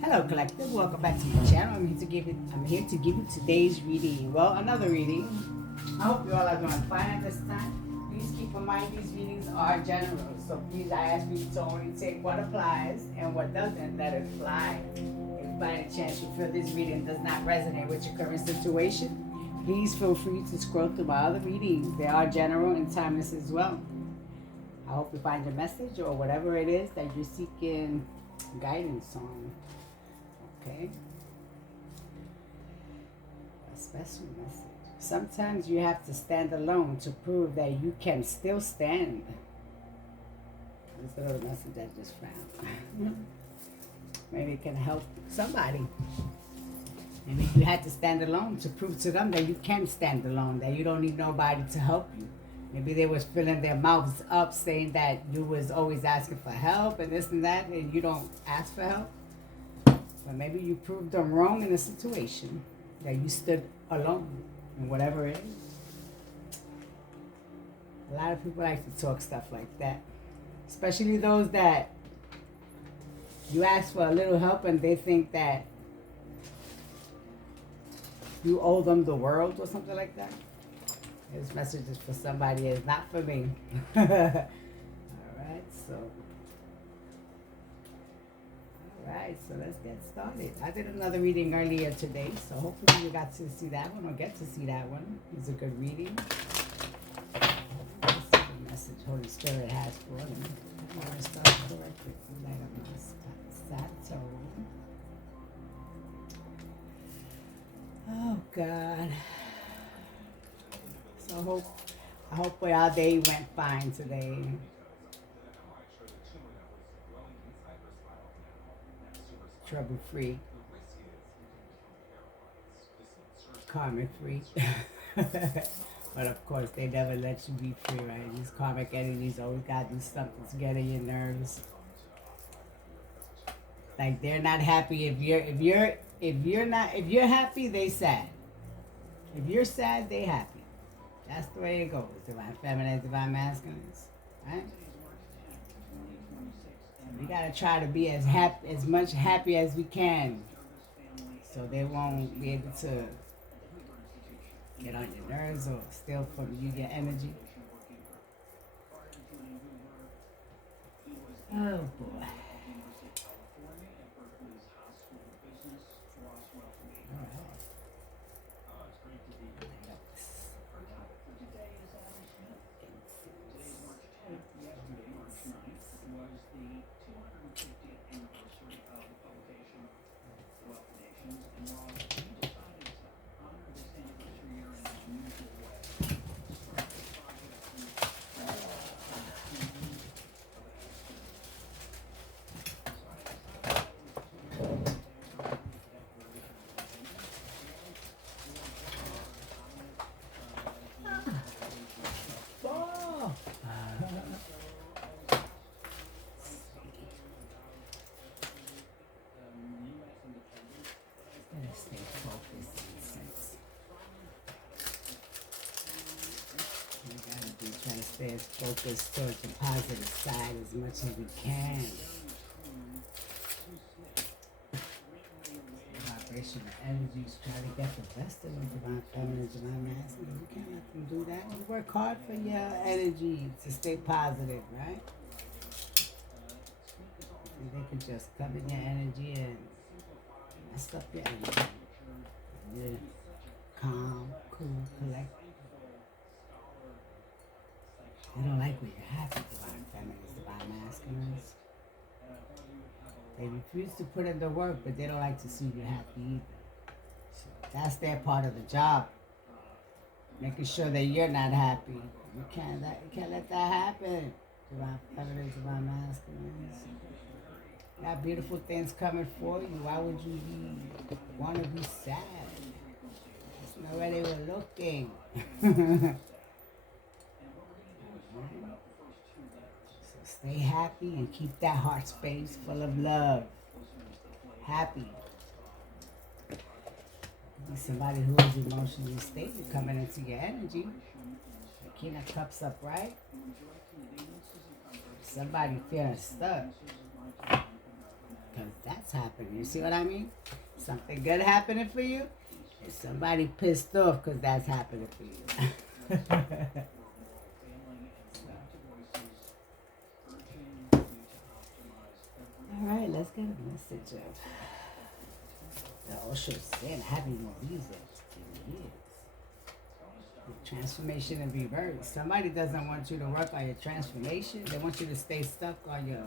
Hello, collective. Welcome back to my channel. I'm here to give you today's reading. Well, another reading. I hope you all are doing fine at this time. Please keep in mind these readings are general, so please I ask you to only take what applies and what doesn't. Let it fly. If by any chance you feel this reading does not resonate with your current situation, please feel free to scroll through my other readings. They are general and timeless as well. I hope you find your message or whatever it is that you're seeking guidance on. Okay? A special message. Sometimes you have to stand alone to prove that you can still stand. This is a little message I just found. Maybe it can help somebody. Maybe you had to stand alone to prove to them that you can stand alone, that you don't need nobody to help you. Maybe they was filling their mouths up saying that you was always asking for help and this and that, and you don't ask for help. But maybe you proved them wrong in a situation, that you stood alone in whatever it is. A lot of people like to talk stuff like that, especially those that you ask for a little help and they think that you owe them the world or something like that. This message is for somebody, it's not for me. Alright, so let's get started. I did another reading earlier today, so hopefully you got to see that one or get to see that one. It's a good reading. Let's see the message Holy Spirit has for me. I want to start correctly. Light of my Sato. Oh God. So I hope our day went fine today. Trouble free. Karmic free. But of course they never let you be free, right? These karmic entities always gotta do something to get in your nerves. Like they're not happy if you're happy, they sad. If you're sad, they happy. That's the way it goes. Divine feminine, divine masculines, right? We gotta try to be as much happy as we can, so they won't be able to get on your nerves or steal from you your energy. Oh boy. Stay focused and sense. We gotta try to stay as focused towards the positive side as much as we can. Vibrational energies try to get the best of the divine feminine, divine masculine. You can't let them do that. You work hard for your energy to stay positive, right? And they can just come in your energy and mess up your energy. You're calm, cool, collected. They don't like when you're happy, divine feminines, divine masculines. They refuse to put in the work, but they don't like to see you happy either. So that's their part of the job. Making sure that you're not happy. You can't let that happen. Divine feminines, divine masculines. You got beautiful things coming for you. Why would you want to be sad? That's not where they were looking. So stay happy and keep that heart space full of love. Happy. Be somebody who is emotionally stable coming into your energy. The King of Cups upright. Somebody feeling stuck. Because that's that's happening. You see what I mean? Something good happening for you, and somebody pissed off because that's happening for you. All right, let's get a message of the Osho saying having more reasons in years. Transformation and reverse. Somebody doesn't want you to work on your transformation. They want you to stay stuck on your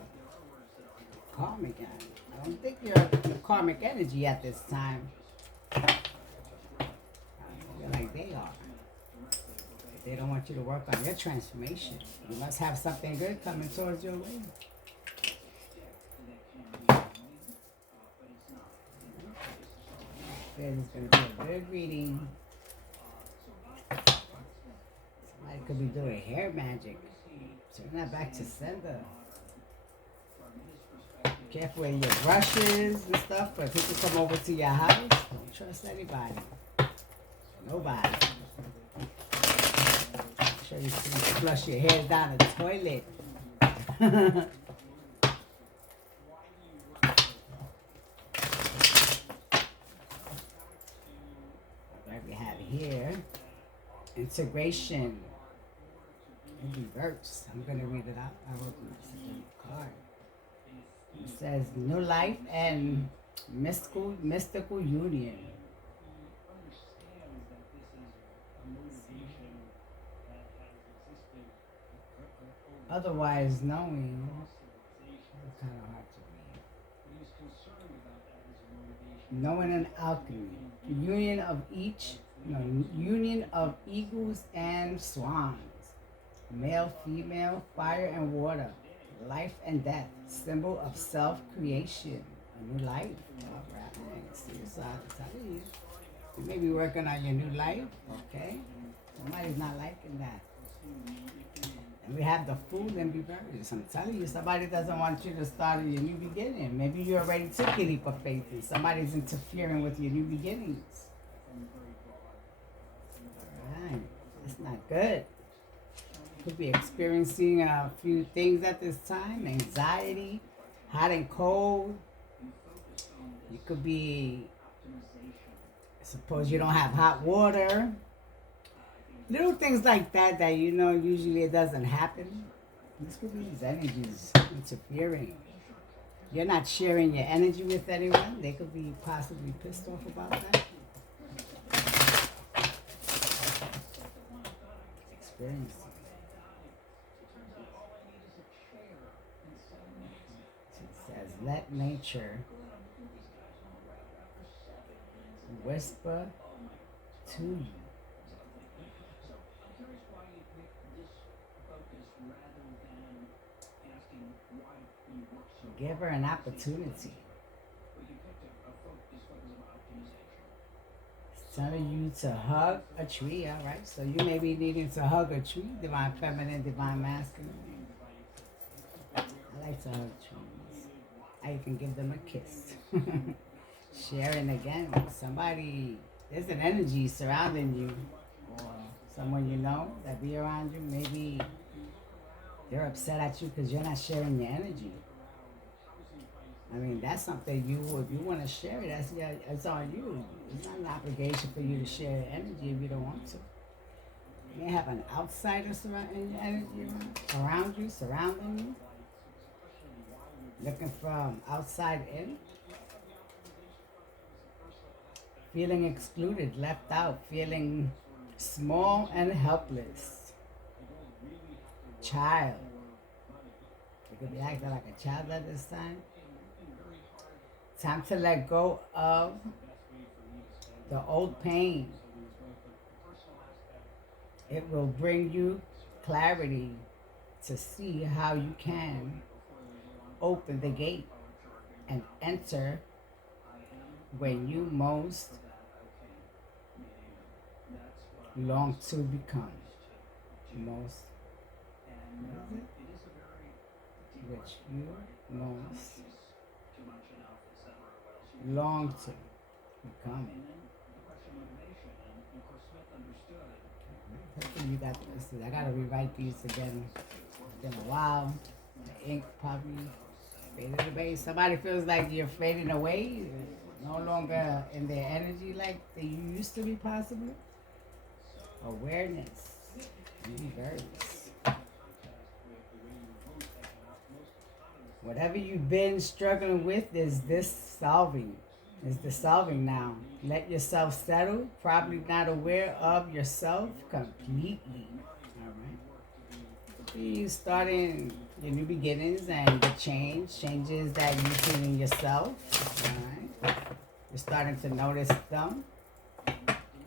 karmic energy. I don't think you're the karmic energy at this time. I feel like they are. They don't want you to work on your transformation. You must have something good coming towards your way. This is going to be a good reading. Somebody could be doing hair magic. Turn that back to sender. Careful with your brushes and stuff. When people come over to your house, don't trust anybody. Nobody. Make sure you flush your hair down the toilet. What we have here, integration in reverse. I'm going to read it out. I wrote the message on the card. It says new life and mystical union. Otherwise knowing, it's kind of hard to read. Knowing an alchemy, union of eagles and swans, male, female, fire and water, life and death, symbol of self-creation, a new life. All right, see, so I'm telling you, you may be working on your new life, okay? Somebody's not liking that. And we have the Fool and reverse. I'm telling you, somebody doesn't want you to start a new beginning. Maybe you already took a leap of faith and somebody's interfering with your new beginnings. All right, that's not good. Could be experiencing a few things at this time, anxiety, hot and cold. You could be, suppose you don't have hot water. Little things like that usually it doesn't happen. This could be these energies interfering. You're not sharing your energy with anyone. They could be possibly pissed off about that. Experience. It says, let nature whisper to you. Give her an opportunity. It's telling you to hug a tree, all right? So you may be needing to hug a tree, divine feminine, divine masculine. I like to hug trees. I can give them a kiss. Sharing again with somebody. There's an energy surrounding you, or someone you know that be around you. Maybe they're upset at you because you're not sharing your energy. I mean, that's something if you want to share it, it's on you. It's not an obligation for you to share your energy if you don't want to. You may have an outsider surrounding you, surrounding you, looking from outside in, feeling excluded, left out, feeling small and helpless. Child. You could be acting like a child at this time. Time to let go of the old pain. It will bring you clarity to see how you can open the gate and enter when you most long to become. Which you most long to become. Hopefully you got this. I gotta rewrite these again. It's been a while. The ink probably faded away. Somebody feels like you're fading away, no longer in their energy like they used to be, possibly. Awareness, universe. Whatever you've been struggling with is this solving. Is dissolving now. Let yourself settle. Probably not aware of yourself completely. All right. You starting your new beginnings and the changes that you see in yourself. All right. You're starting to notice them.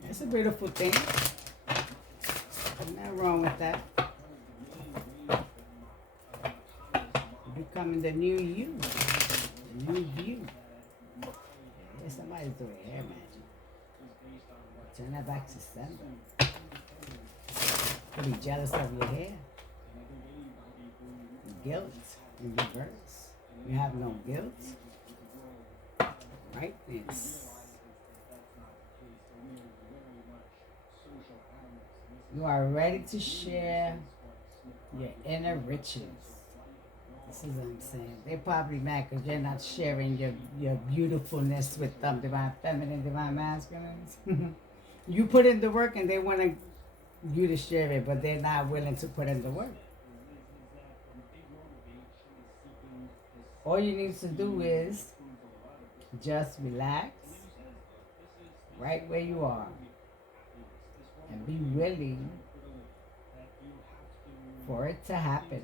It's a beautiful thing. There's nothing wrong with that. You're becoming the new you, the new view. Yeah, somebody's doing hair magic. Turn that back to sender. Could be jealous of your hair. Guilt in reverse. You have no guilt. Rightness. You are ready to share your inner riches. This is what I'm saying. They're probably mad because you're not sharing your beautifulness with them, divine feminine, divine masculine. You put in the work and they want you to share it, but they're not willing to put in the work. All you need to do is just relax right where you are and be willing for it to happen.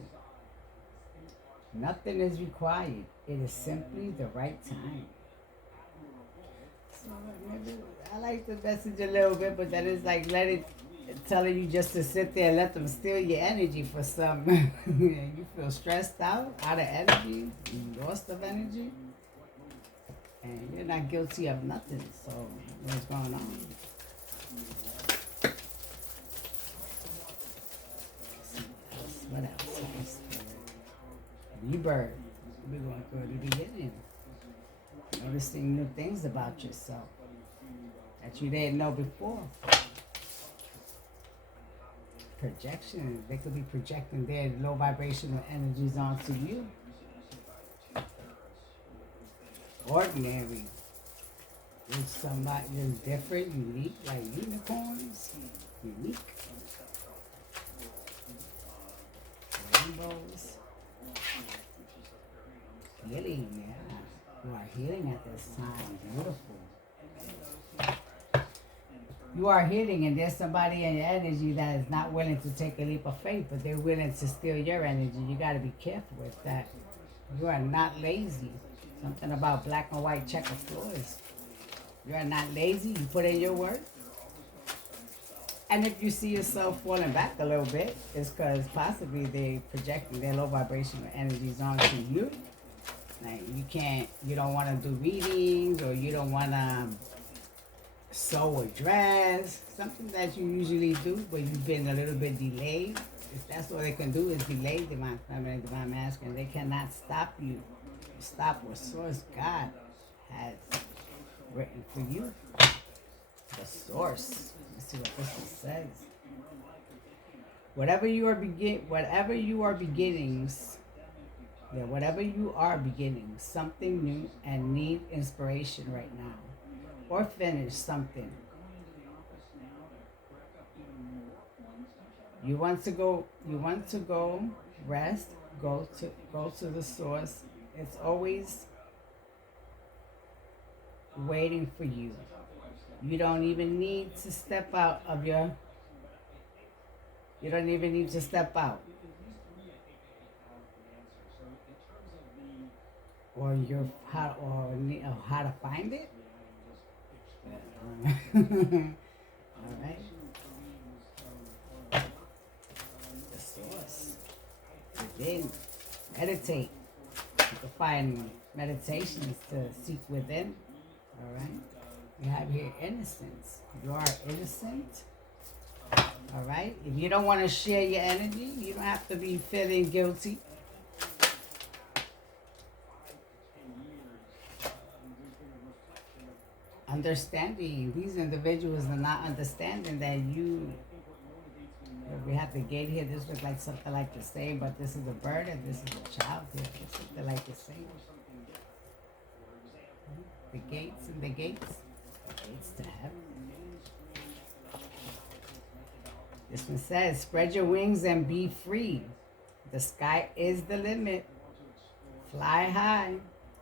Nothing is required. It is simply the right time. So maybe I like the message a little bit, but that is like telling you just to sit there and let them steal your energy for some. You feel stressed out of energy, lost of energy, and you're not guilty of nothing. So what's going on? What else? Rebirth. We're going to go to the beginning. Noticing new things about yourself that you didn't know before. Projection. They could be projecting their low vibrational energies onto you. Ordinary. With somebody that's different, unique, like unicorns. Unique. Rainbows. Healing, yeah. You are healing at this time. Beautiful. You are healing, and there's somebody in your energy that is not willing to take a leap of faith, but they're willing to steal your energy. You got to be careful with that. You are not lazy. Something about black and white checker floors. You are not lazy. You put in your work. And if you see yourself falling back a little bit, it's because possibly they're projecting their low vibrational energies onto you. Like you don't want to do readings, or you don't want to sew a dress, something that you usually do, but you've been a little bit delayed. If that's all they can do is delay divine feminine, divine masculine. They cannot stop you. Stop what source God has written for you. The source. Let's see what this one says. Whatever you are beginning something new and need inspiration right now, or finish something. You want to go rest, go to the source. It's always waiting for you. You don't even need to step out. Or how to find it. All right. The source. Within. Meditate. You can find meditations to seek within. All right. You have here innocence. You are innocent. All right. If you don't want to share your energy, you don't have to be feeling guilty. Understanding. These individuals are not understanding that you're We have the gate here. This looks like something like the same, but this is a bird and this is a child here. It's something like the same. The gates and the gates. Gates to heaven. This one says, spread your wings and be free. The sky is the limit. Fly high.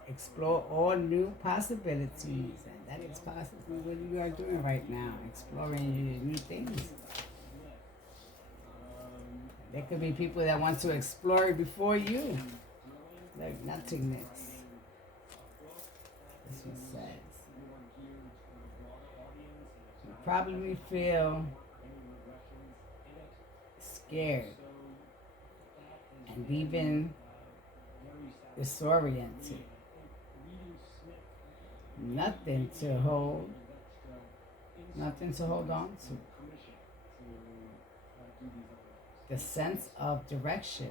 Explore all new possibilities. And that is possibly what you are doing right now. Exploring new things. There could be people that want to explore before you. Like nothingness. This one says, you probably feel scared and even disoriented. Nothing to hold on to. The sense of direction,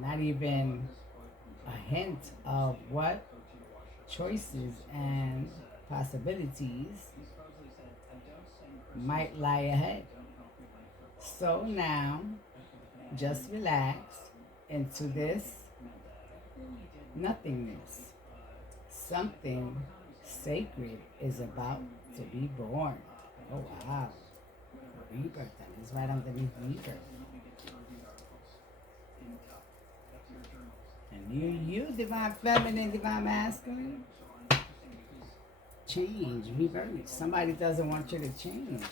not even a hint of what choices and possibilities might lie ahead. So now, just relax into this nothingness. Something sacred is about to be born. Oh wow. Rebirth, that is right underneath rebirth. And you, divine feminine, divine masculine, change, rebirth. Somebody doesn't want you to change.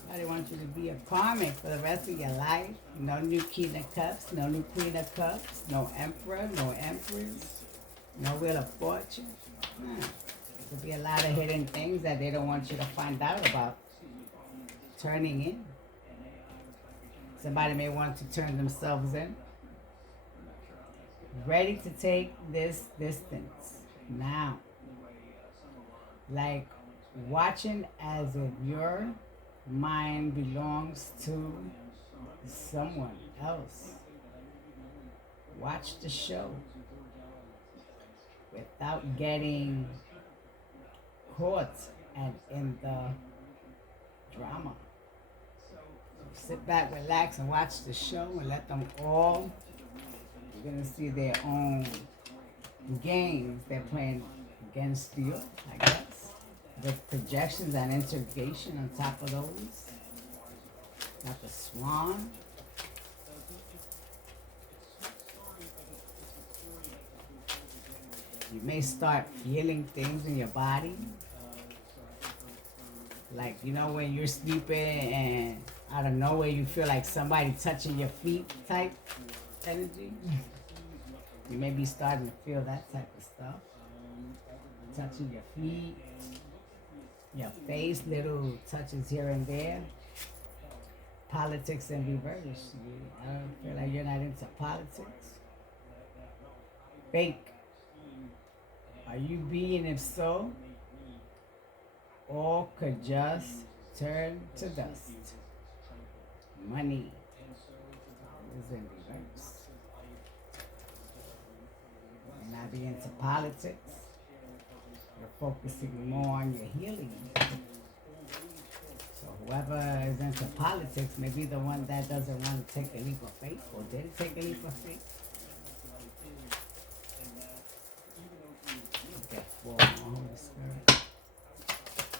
Somebody wants you to be a karmic for the rest of your life. No new King of Cups, no new Queen of Cups, no Emperor, no Empress, no Wheel of Fortune. There could be a lot of hidden things that they don't want you to find out about. Turning in. Somebody may want to turn themselves in. Ready to take this distance now. Like watching as if your mind belongs to someone else. Watch the show without getting caught and in the drama. Sit back, relax, and watch the show and let them all, you're going to see their own games they're playing against you, I guess. With projections and integration on top of those. Got the swan. You may start feeling things in your body. Like, you know, when you're sleeping and out of nowhere you feel like somebody touching your feet type energy. You may be starting to feel that type of stuff. Touching your feet, your face, little touches here and there. Politics in reverse. I don't feel like you're not into politics. Fake. Are you being, if so? All could just turn to dust. Money is in reverse. You're not being into politics. You're focusing more on your healing. So whoever is into politics may be the one that doesn't want to take a leap of faith, or did take a leap of faith. Okay, Holy Spirit.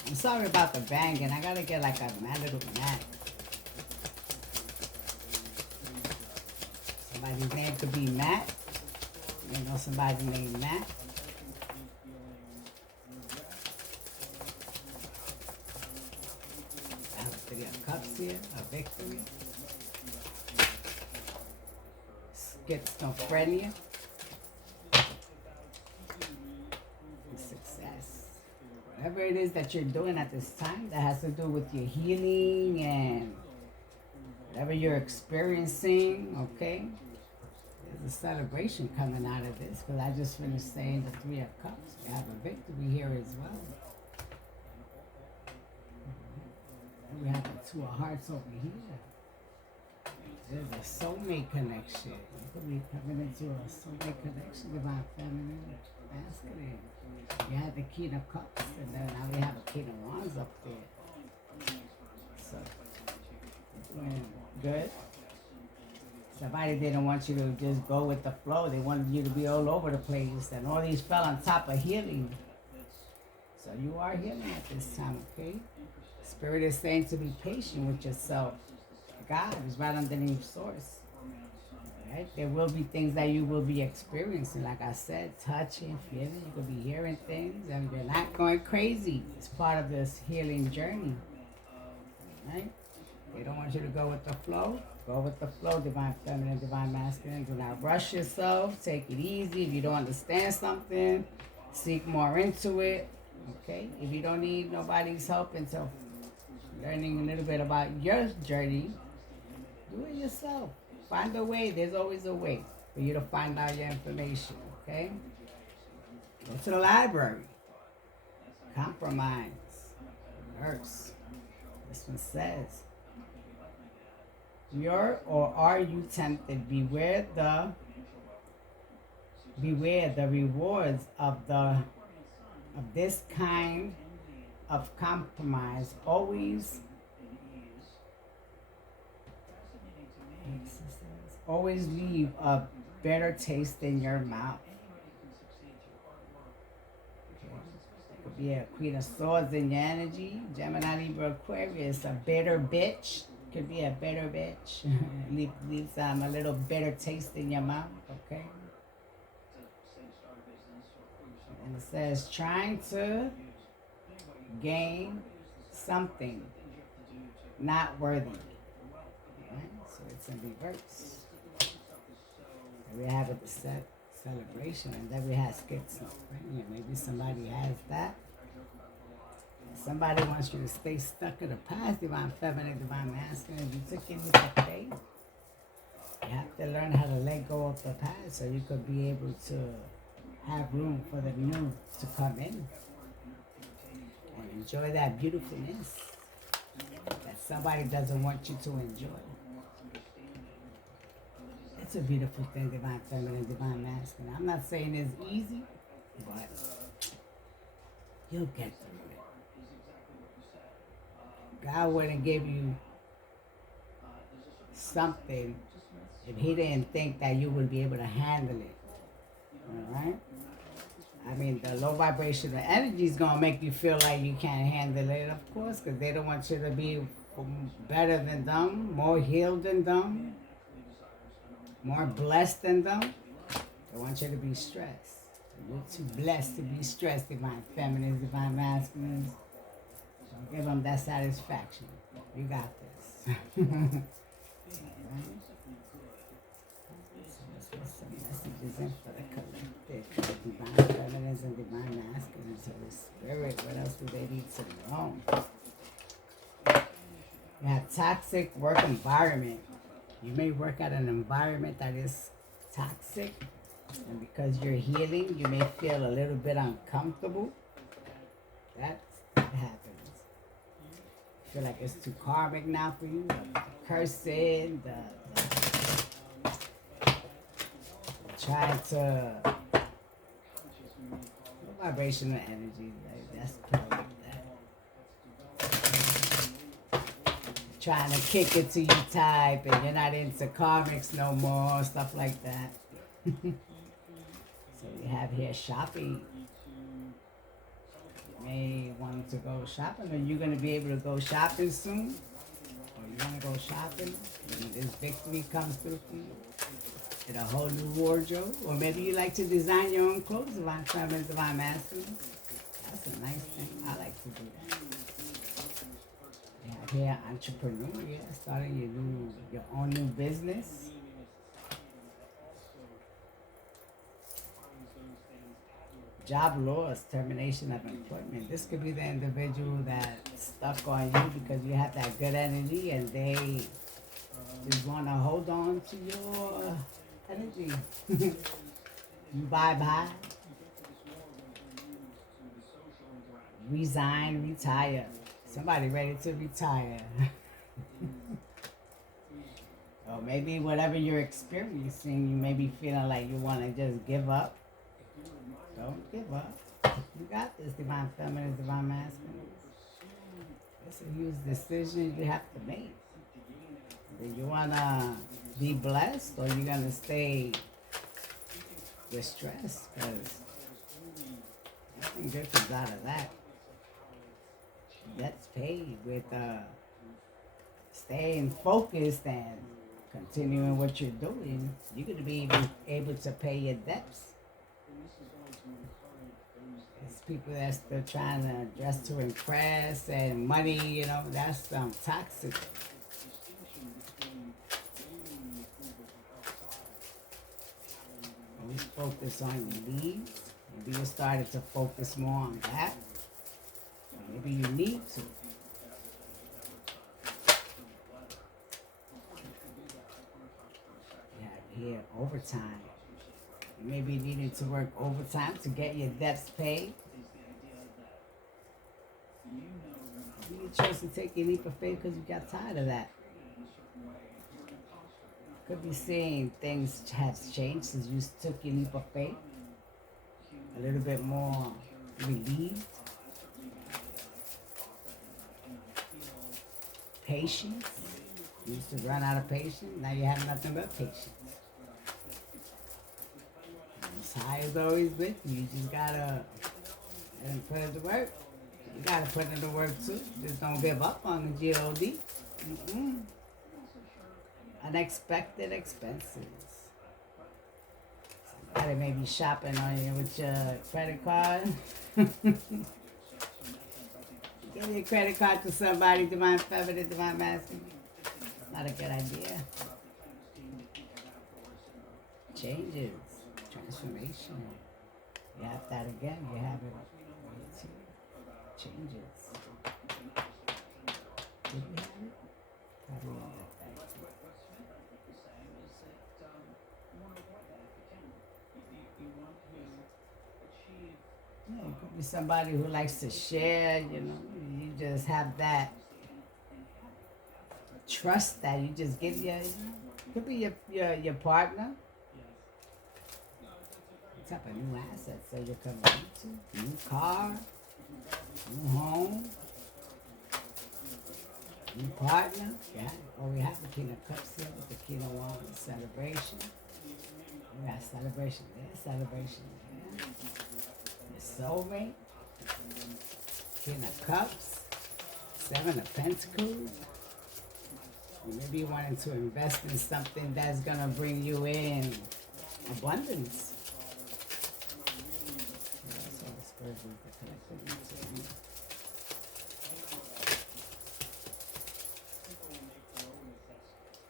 I'm sorry about the banging. I gotta get like a little mat. Somebody's name could be Matt. You know somebody named Matt. I have 3 of Cups here, a victory. Schizophrenia. Success. Whatever it is that you're doing at this time that has to do with your healing and whatever you're experiencing, okay? There's a celebration coming out of this, because I just finished saying the 3 of Cups. We have a victory here as well. And we have the 2 of Hearts over here. There's a soulmate connection. You could be coming into a soulmate connection, divine feminine, masculine. You had the King of Cups, and then now we have a King of Wands up there. So, Masculine. Good. Somebody didn't want you to just go with the flow. They wanted you to be all over the place. And all these fell on top of healing. So you are healing at this time, okay? Spirit is saying to be patient with yourself. God is right underneath source. Right? There will be things that you will be experiencing, like I said, touching, feeling. You could be hearing things, and you're not going crazy. It's part of this healing journey. Right? They don't want you to go with the flow. Go with the flow, divine feminine, divine masculine. Do not rush yourself. Take it easy. If you don't understand something, seek more into it. Okay? If you don't need nobody's help until learning a little bit about your journey, do it yourself. Find a way. There's always a way for you to find out your information, okay? Go to the library. Compromise. Nurse. This one says, you're or are you tempted? Beware the rewards of this kind of compromise. Always leave a better taste in your mouth. Could be a Queen of Swords in your energy. Gemini, Libra, Aquarius. A bitter bitch. Could be a bitter bitch. Leaves a little bitter taste in your mouth. Okay. And it says trying to gain something not worthy. Right? So it's in reverse. We have a celebration, and then we have schizophrenia. Maybe somebody has that. Somebody wants you to stay stuck in the past, divine feminine, divine masculine. You took in with the faith. You have to learn how to let go of the past so you could be able to have room for the new to come in and enjoy that beautifulness that somebody doesn't want you to enjoy. It's a beautiful thing, divine feminine, divine masculine. I'm not saying it's easy, but you'll get through it. God wouldn't give you something if he didn't think that you would be able to handle it. All right? I mean, the low vibrational energy is going to make you feel like you can't handle it, of course, because they don't want you to be better than them, more healed than them, more blessed than them. They want you to be stressed. You're too blessed to be stressed, divine feminine, divine masculine. So give them that satisfaction. You got this. Some messages in for the collective, divine feminines and divine masculines, Holy Spirit. What else do they need to know? You have toxic work environment. You may work at an environment that is toxic, and because you're healing, you may feel a little bit uncomfortable. That happens. Feel like it's too karmic now for you. The cursing, trying to vibrational energy, like that's cool like that. Trying to kick it to you type, and you're not into karmics no more, stuff like that. So we have here shopping. You may want to go shopping, or you're going to be able to go shopping soon, or you want to go shopping when this victory comes through for you. Get a whole new wardrobe, or maybe you like to design your own clothes, divine feminine, divine masculine. That's a nice thing. I like to do that. You have here entrepreneur, starting your own new business. Job loss, termination of employment. This could be the individual that's stuck on you because you have that good energy, and they just want to hold on to your energy. You bye-bye. Resign, retire. Somebody ready to retire. Or maybe whatever you're experiencing, you may be feeling like you want to just give up. Don't give up. You got this, divine feminine, divine masculine. It's a huge decision you have to make. Do you wanna be blessed or you gonna stay distressed? Because nothing good comes out of that. Debt's paid with staying focused and continuing what you're doing. You're gonna be able to pay your debts. It's people that's still trying to dress to impress and money, that's toxic. Always focus on your needs. Maybe you started to focus more on that. Maybe you need to. You have here overtime. You may be needing to work overtime to get your debts paid. You chose to take a leap of faith because you got tired of that. Could be seeing things have changed since you took your leap of faith. A little bit more relieved. Patience. You used to run out of patience. Now you have nothing but patience. This high is always with you. You just gotta put in the work. You gotta put in the work too. Just don't give up on the God. Unexpected expenses. Somebody may be shopping on you with your credit card. Give your credit card to somebody, divine feminine, divine masculine. It's not a good idea. Changes, transformation. You have that again. You have it. Changes. Did we have it? Probably not that. Yeah, it could be somebody who likes to share, you just have that trust that you just give your, could be your partner. What type of new assets that you're coming into? New car, new home, new partner. Yeah. Oh, we have the King of Cups here with the King of Wands celebration. We got celebration there, celebration there. Soulmate, King of Cups, Seven of Pentacles. Maybe you wanted to invest in something that's going to bring you in abundance. That's all the spirits are connected into.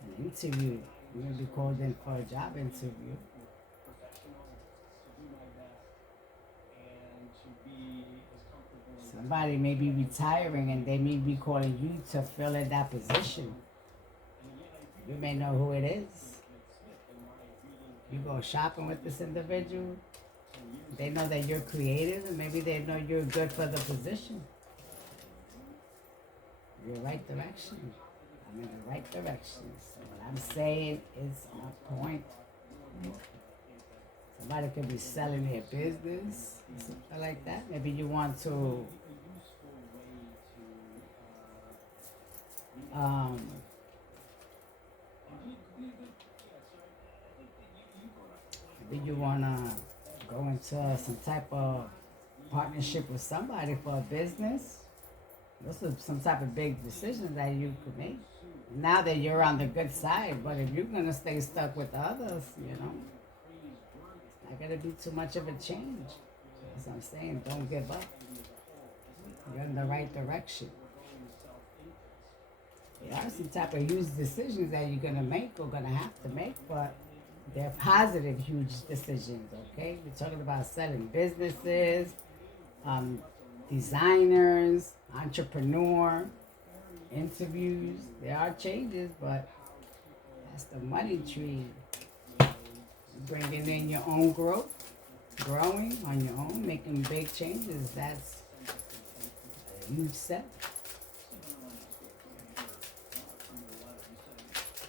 An interview. You're going to be called in for a job interview. Somebody may be retiring and they may be calling you to fill in that position. You may know who it is. You go shopping with this individual. They know that you're creative and maybe they know you're good for the position. You're in the right direction. I'm in the right direction. So what I'm saying is on point. Somebody could be selling their business, something like that. Maybe you want to maybe you want to go into some type of partnership with somebody for a business. Those are some type of big decisions that you could make. Now that you're on the good side, but if you're going to stay stuck with others, it's not going to be too much of a change. As I'm saying, don't give up. You're in the right direction. There are some type of huge decisions that you're going to make or going to have to make, but they're positive, huge decisions, okay? We're talking about selling businesses, designers, entrepreneur, interviews. There are changes, but that's the money tree. Bringing in your own growth, growing on your own, making big changes. That's a huge step.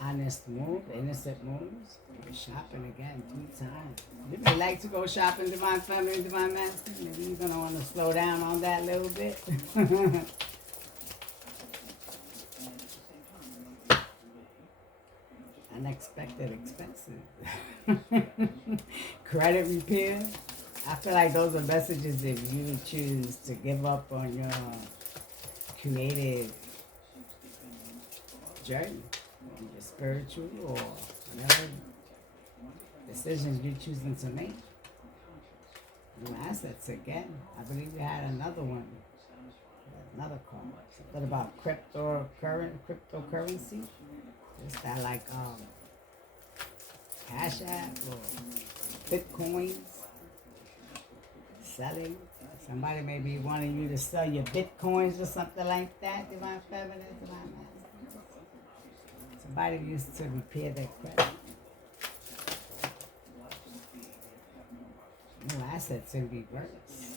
Honest move, innocent moves. You're shopping again 3 times. You may like to go shopping, divine feminine, divine masculine. Maybe you're going to want to slow down on that a little bit. unexpected expenses. Credit repair. I feel like those are messages if you choose to give up on your creative journey, on your spiritual or whatever decisions you're choosing to make. New assets again. I believe we had another one, another card. Something about cryptocurrency. Is that like Cash App or Bitcoins? Selling. Somebody may be wanting you to sell your Bitcoins or something like that. Divine Feminine, Divine Masculine. Somebody used to repair their credit. New assets in reverse.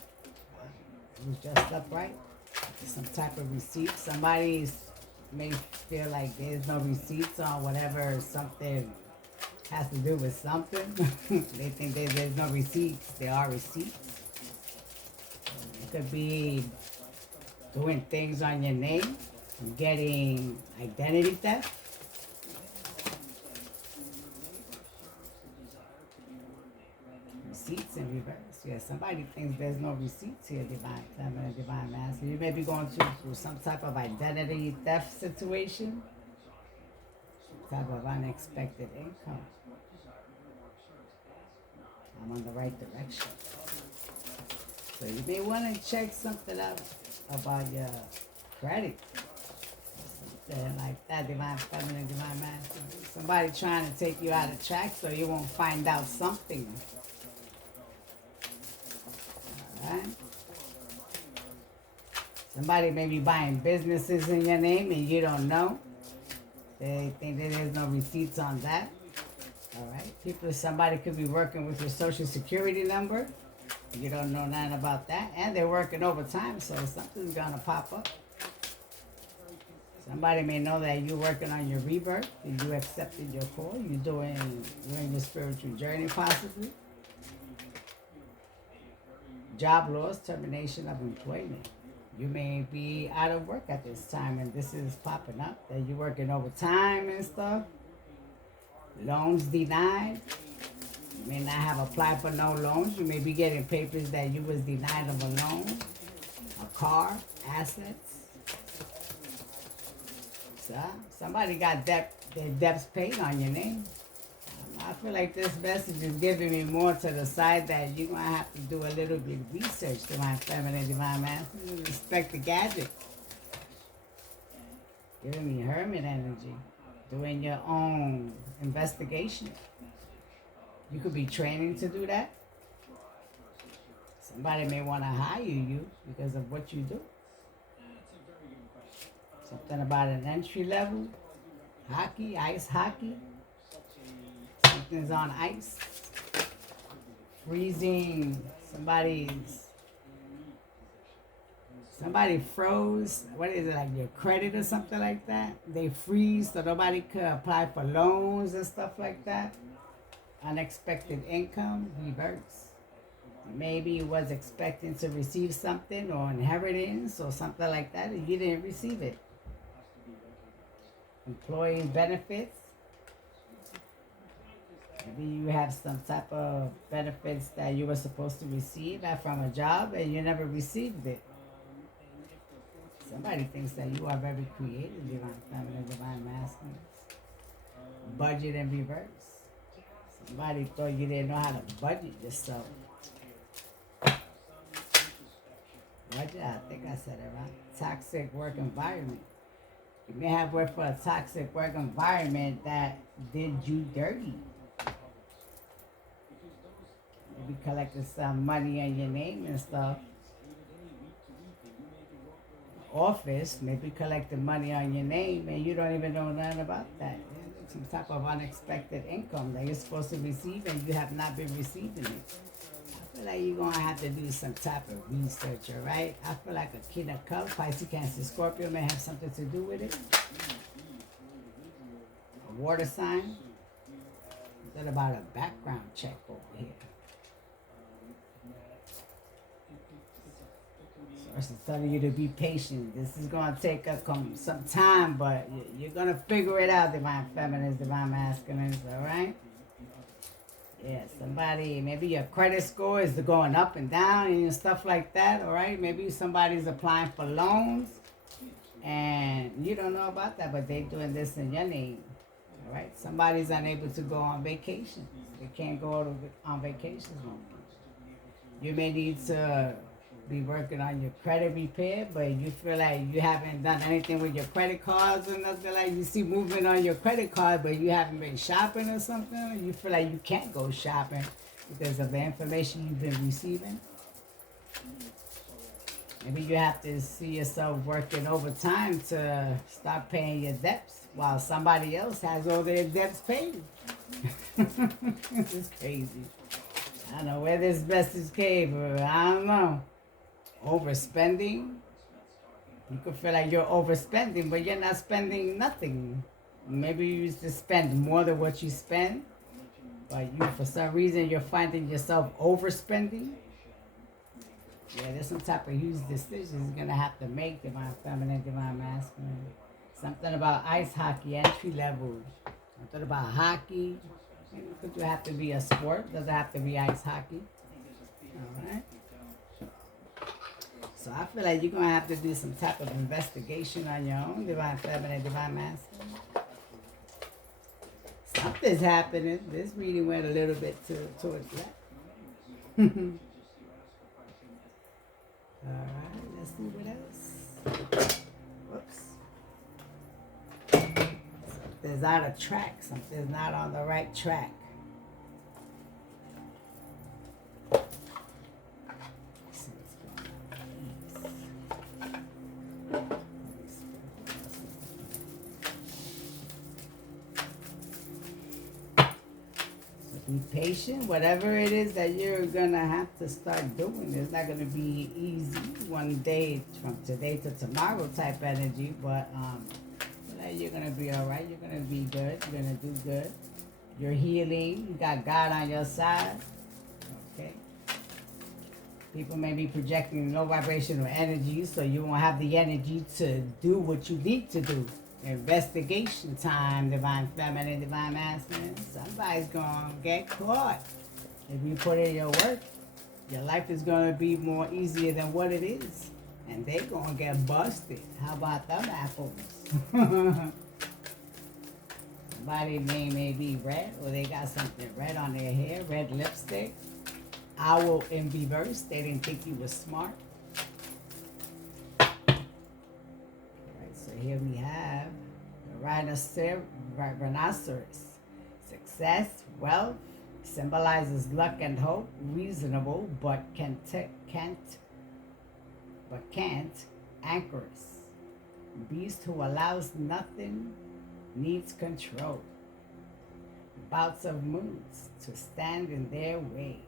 It was just upright. Some type of receipt. Somebody may feel like there's no receipts on whatever something has to do with something. They think there's no receipts. There are receipts. It could be doing things on your name, getting identity theft. Receipts in reverse. Yeah, somebody thinks there's no receipts here, Divine Feminine, Divine Masculine. You may be going through some type of identity theft situation, some type of unexpected income. I'm on the right direction. So you may want to check something out about your credit. Something like that, Divine Feminine, Divine Masculine. Somebody trying to take you out of track so you won't find out something. Alright? Somebody may be buying businesses in your name and you don't know. They think that there's no receipts on that. Alright? Somebody could be working with your social security number. You don't know nothing about that. And they're working overtime, so something's gonna pop up. Somebody may know that you're working on your rebirth and you accepted your call. You're in your spiritual journey possibly. Job loss, termination of employment. You may be out of work at this time and this is popping up that you're working overtime and stuff. Loans denied. You may not have applied for no loans. You may be getting papers that you was denied of a loan, a car, assets. So somebody got their debts paid on your name. I feel like this message is giving me more to the side that you're going to have to do a little bit of research, Divine Feminine, Divine Masculine. Respect the gadget. Giving me hermit energy. Doing your own investigation. You could be training to do that. Somebody may want to hire you because of what you do. Something about an entry level. Hockey, ice hockey. Something's on ice. Freezing. Somebody froze. What is it, like your credit or something like that? They freeze so nobody could apply for loans and stuff like that. Unexpected income, reverse. Maybe you was expecting to receive something or inheritance or something like that and you didn't receive it. Employee benefits. Maybe you have some type of benefits that you were supposed to receive from a job and you never received it. Somebody thinks that you are very creative, Divine Feminine, Divine Masculine. Budget in reverse. Somebody thought you didn't know how to budget yourself. Budget, I think I said it right. Toxic work environment. You may have worked for a toxic work environment that did you dirty. Maybe collecting some money on your name and stuff. Office, maybe collecting money on your name and you don't even know nothing about that. Some type of unexpected income that you're supposed to receive and you have not been receiving it. I feel like you're going to have to do some type of research, all right? I feel like a King of Cups, Pisces, Cancer, Scorpio may have something to do with it. A water sign. What about a background check over here? Versus telling you to be patient. This is going to take some time, but you're going to figure it out, divine feminines, divine masculines, all right? Yeah, somebody, maybe your credit score is going up and down and stuff like that, all right? Maybe somebody's applying for loans and you don't know about that, but they're doing this in your name, all right? Somebody's unable to go on vacation. They can't go on vacations no more. You may need to be working on your credit repair, but you feel like you haven't done anything with your credit cards or nothing, like you see movement on your credit card, but you haven't been shopping or something, or you feel like you can't go shopping because of the information you've been receiving. Maybe you have to see yourself working overtime to start paying your debts while somebody else has all their debts paid. It's crazy. I don't know where this message came from. I don't know. Overspending. You could feel like you're overspending, but you're not spending nothing. Maybe you used to spend more than what you spend, but you, for some reason, you're finding yourself overspending. Yeah, there's some type of huge decisions you're gonna have to make, divine feminine, divine masculine. Something about ice hockey entry level. Something about hockey. Could you have to be a sport? Doesn't have to be ice hockey. All right. So I feel like you're gonna have to do some type of investigation on your own, divine feminine, divine masculine. Something's happening. This reading went a little bit towards that. All right, let's see what else. Whoops. Something's out of track. Something's not on the right track. Be patient. Whatever it is that you're gonna have to start doing, it's not gonna be easy one day from today to tomorrow type energy. But you're gonna be all right. You're gonna be good. You're gonna do good. You're healing. You got God on your side. Okay. People may be projecting low vibrational energy, so you won't have the energy to do what you need to do. Investigation time, divine feminine, divine masculine. Somebody's gonna get caught. If you put in your work, your life is gonna be more easier than what it is. And they're gonna get busted. How about them apples? Somebody's name may be red, or they got something red on their hair, red lipstick. Owl in reverse. They didn't think you were smart. So here we have the rhinoceros. Success, wealth, symbolizes luck and hope, reasonable, but can't, anchorous. Beast who allows nothing, needs control. Bouts of moods to stand in their way.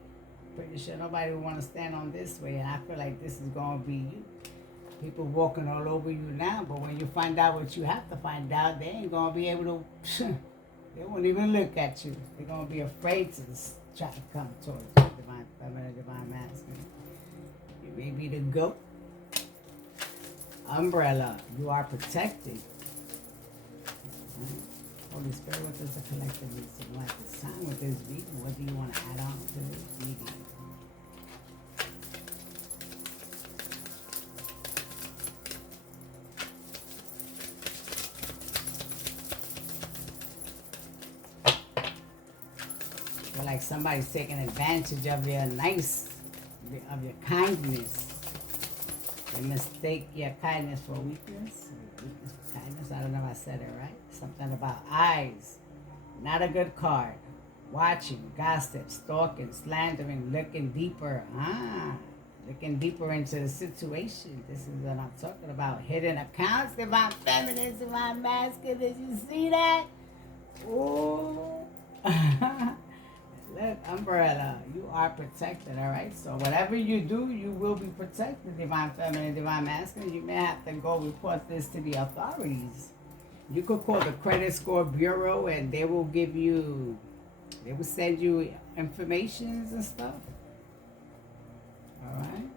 Pretty sure nobody would want to stand on this way, and I feel like this is going to be you. People walking all over you now, but when you find out what you have to find out, they ain't going to be able to, they won't even look at you. They're going to be afraid to try to come towards you, divine feminine, divine masculine. You may be the goat. Umbrella, you are protected. Holy Spirit, what does the collective need to know at this time with this reading? What do you want to add on to this reading? Feel like somebody's taking advantage of your of your kindness. They mistake your kindness for weakness. Weakness for kindness. I don't know if I said it right. Something about eyes. Not a good card. Watching, gossip, stalking, slandering, looking deeper. Looking deeper into the situation. This is what I'm talking about. Hidden accounts, divine feminine, divine masculine. Did you see that? Ooh. Look, umbrella, you are protected, all right? So whatever you do, you will be protected, divine feminine, divine masculine. You may have to go report this to the authorities. You could call the credit score bureau and they will send you information and stuff. All right?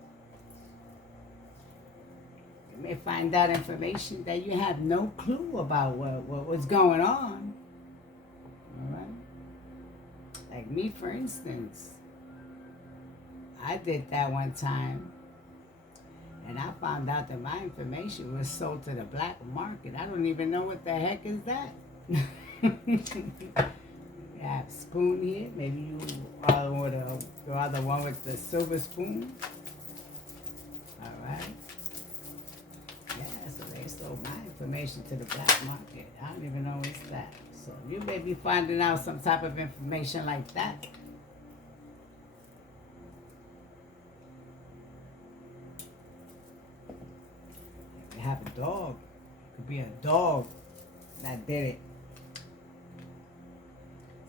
find out information that you have no clue about what's going on. All right? Like me, for instance, I did that one time, and I found out that my information was sold to the black market. I don't even know what the heck is that. You have spoon here. Maybe you are the one with the silver spoon. All right. Yeah, so they sold my information to the black market. I don't even know what's that. So you may be finding out some type of information like that. If you have a dog, it could be a dog that did it.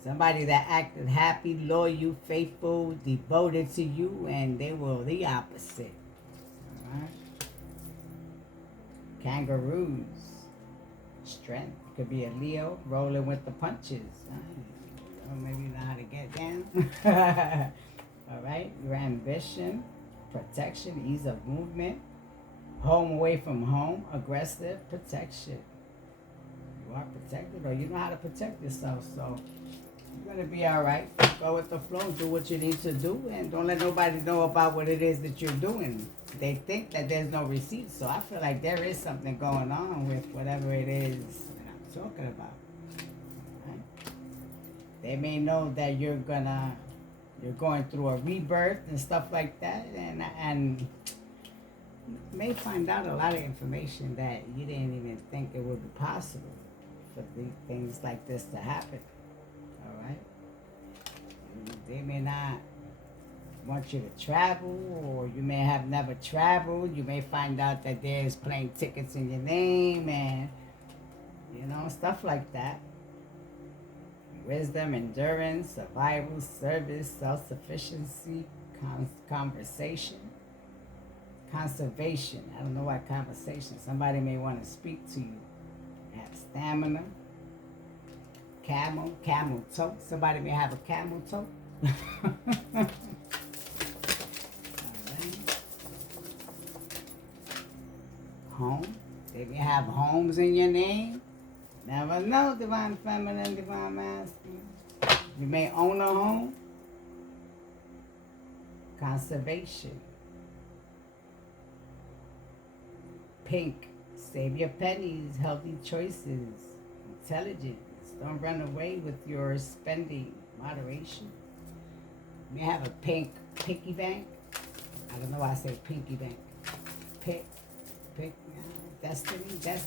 Somebody that acted happy, loyal, faithful, devoted to you, and they were the opposite. All right. Kangaroos. Strength. It could be a Leo rolling with the punches. Maybe you know how to get down. All right. Your ambition, protection, ease of movement, home away from home, aggressive, protection. You are protected, or you know how to protect yourself, so you're going to be all right. Go with the flow, do what you need to do, and don't let nobody know about what it is that you're doing. They think that there's no receipt, so I feel like there is something going on with whatever it is that I'm talking about. Right? They may know that you're going through a rebirth and stuff like that, and may find out a lot of information that you didn't even think it would be possible for these things like this to happen. All right? They may not want you to travel, or you may have never traveled. You may find out that there's plane tickets in your name, and stuff like that. Wisdom, endurance, survival, service, self-sufficiency, conversation, conservation. I don't know why conversation. Somebody may want to speak to you. You have stamina. Camel toe. Somebody may have a camel toe. Alright. Home. They may have homes in your name. Never know, divine feminine, divine masculine. You may own a home. Conservation. Pink. Save your pennies. Healthy choices. Intelligence. Don't run away with your spending. Moderation. You may have a pinky bank. I don't know why I say pinky bank. Pick, destiny. I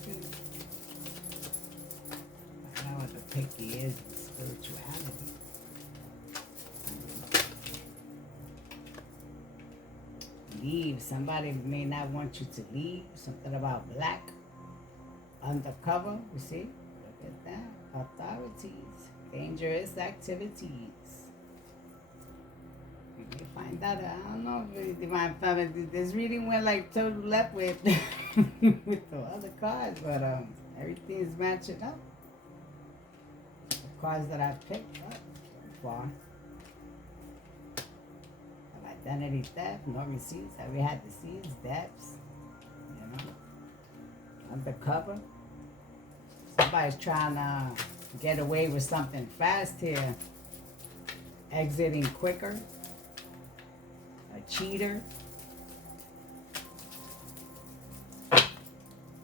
don't know what the pinky is in spirituality. Leave. Somebody may not want you to leave. Something about black. Undercover. You see? Look at that. Authorities, dangerous activities. You may find out, I don't know if divine feminine, this reading went like total left with with the other cards, but everything's matching up. The cards that I picked up so far. Identity theft, no receipts. Have we had receipts, debts? Undercover. Somebody's trying to get away with something fast here. Exiting quicker. A cheater.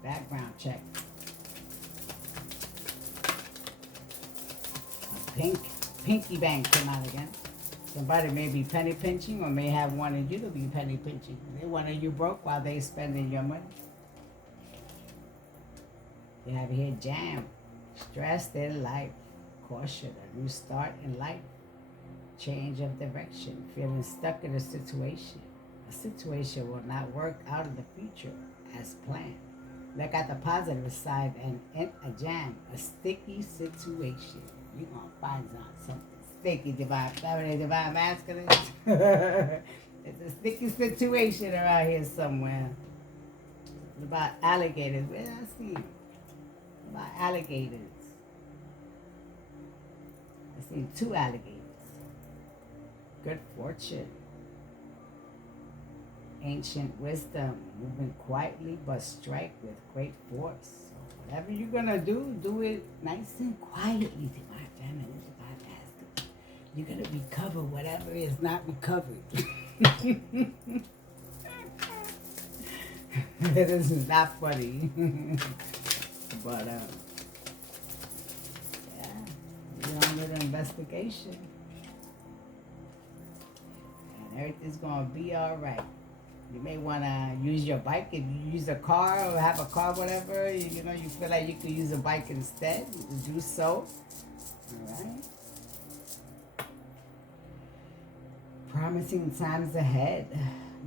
Background check. A pinky bank came out again. Somebody may be penny pinching, or may have wanted you to be penny pinching. They wanted you broke while they spending your money. You have here jam, stressed in life, caution, a new start in life, change of direction, feeling stuck in a situation. A situation will not work out in the future as planned. Look at the positive side, and in a jam, a sticky situation. You're going to find out something sticky, divine feminine, divine masculine. It's a sticky situation around here somewhere. It's about alligators. Where did I see? About alligators. I see 2 alligators. Good fortune. Ancient wisdom, moving quietly but strike with great force. So whatever you're gonna do it nice and quietly. Divine feminine, divine masculine. You're gonna recover whatever is not recovered. This is not funny. But yeah, you're under the investigation. And everything's gonna be alright. You may want to use your bike. If you use a car or have a car, whatever, you know, you feel like you could use a bike instead, do so. All right. Promising times ahead.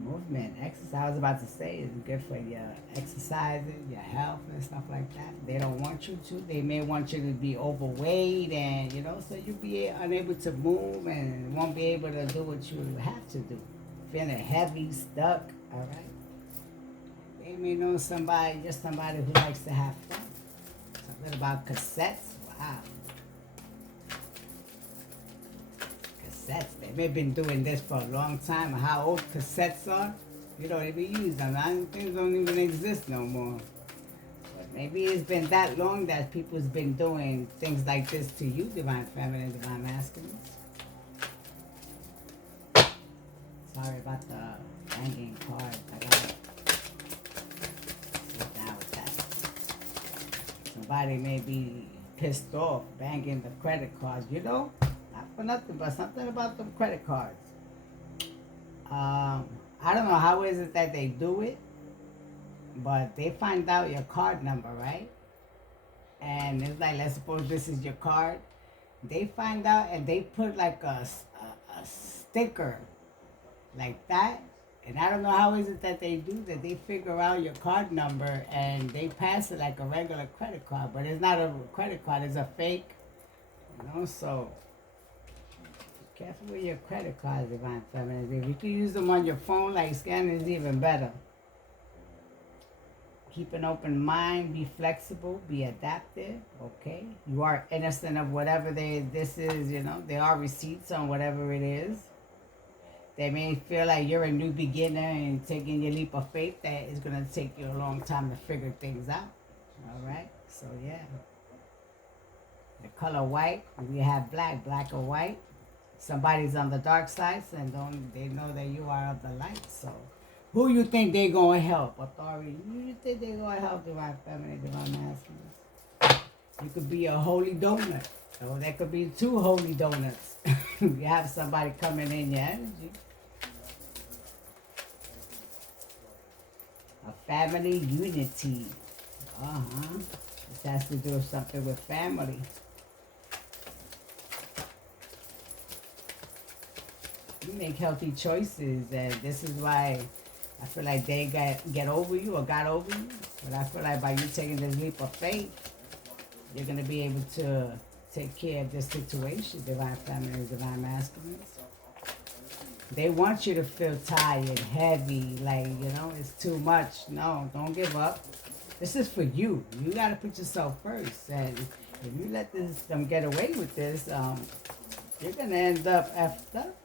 Movement, exercise, I was about to say, is good for your exercising, your health, and stuff like that. They don't want you to. They may want you to be overweight, and you know, so you'll be unable to move and won't be able to do what you have to do. Feeling heavy, stuck. All right. They may know somebody, just somebody who likes to have fun. Something about cassettes. Wow. Cassettes. They may have been doing this for a long time. How old cassettes are, you don't even use them. Things don't even exist no more. But maybe it's been that long that people's been doing things like this to you, divine feminine, divine masculine. Sorry about the banging cards. I gotta sit down with that. Somebody may be pissed off banging the credit cards, you know? Not for nothing, but something about the credit cards. I don't know how is it that they do it, but they find out your card number, right? And it's like, let's suppose this is your card. They find out and they put like a sticker like that. And I don't know how is it that they do that. They figure out your card number and they pass it like a regular credit card, but it's not a credit card, it's a fake. You know, so be careful with your credit cards, divine feminine. If you can use them on your phone, like scanning is even better. Keep an open mind, be flexible, be adaptive, okay? You are innocent of whatever this is, you know. There are receipts on whatever it is. They may feel like you're a new beginner and taking your leap of faith that it's going to take you a long time to figure things out. All right? So, yeah. The color white, we have black, black or white. Somebody's on the dark side, and they know that you are of the light. So, who you think they going to help? Authority. Who you think they going to help, divine feminine, divine masculine? You could be a holy donut. Or there could be two holy donuts. You have somebody coming in your energy. A family unity. This has to do with something with family. You make healthy choices, and this is why I feel like they get over you or got over you. But I feel like by you taking this leap of faith, you're going to be able to take care of this situation, divine feminine, divine masculine. They want you to feel tired, heavy, like, you know, it's too much. No, don't give up. This is for you. You got to put yourself first. And if you let them get away with this, you're going to end up effed up.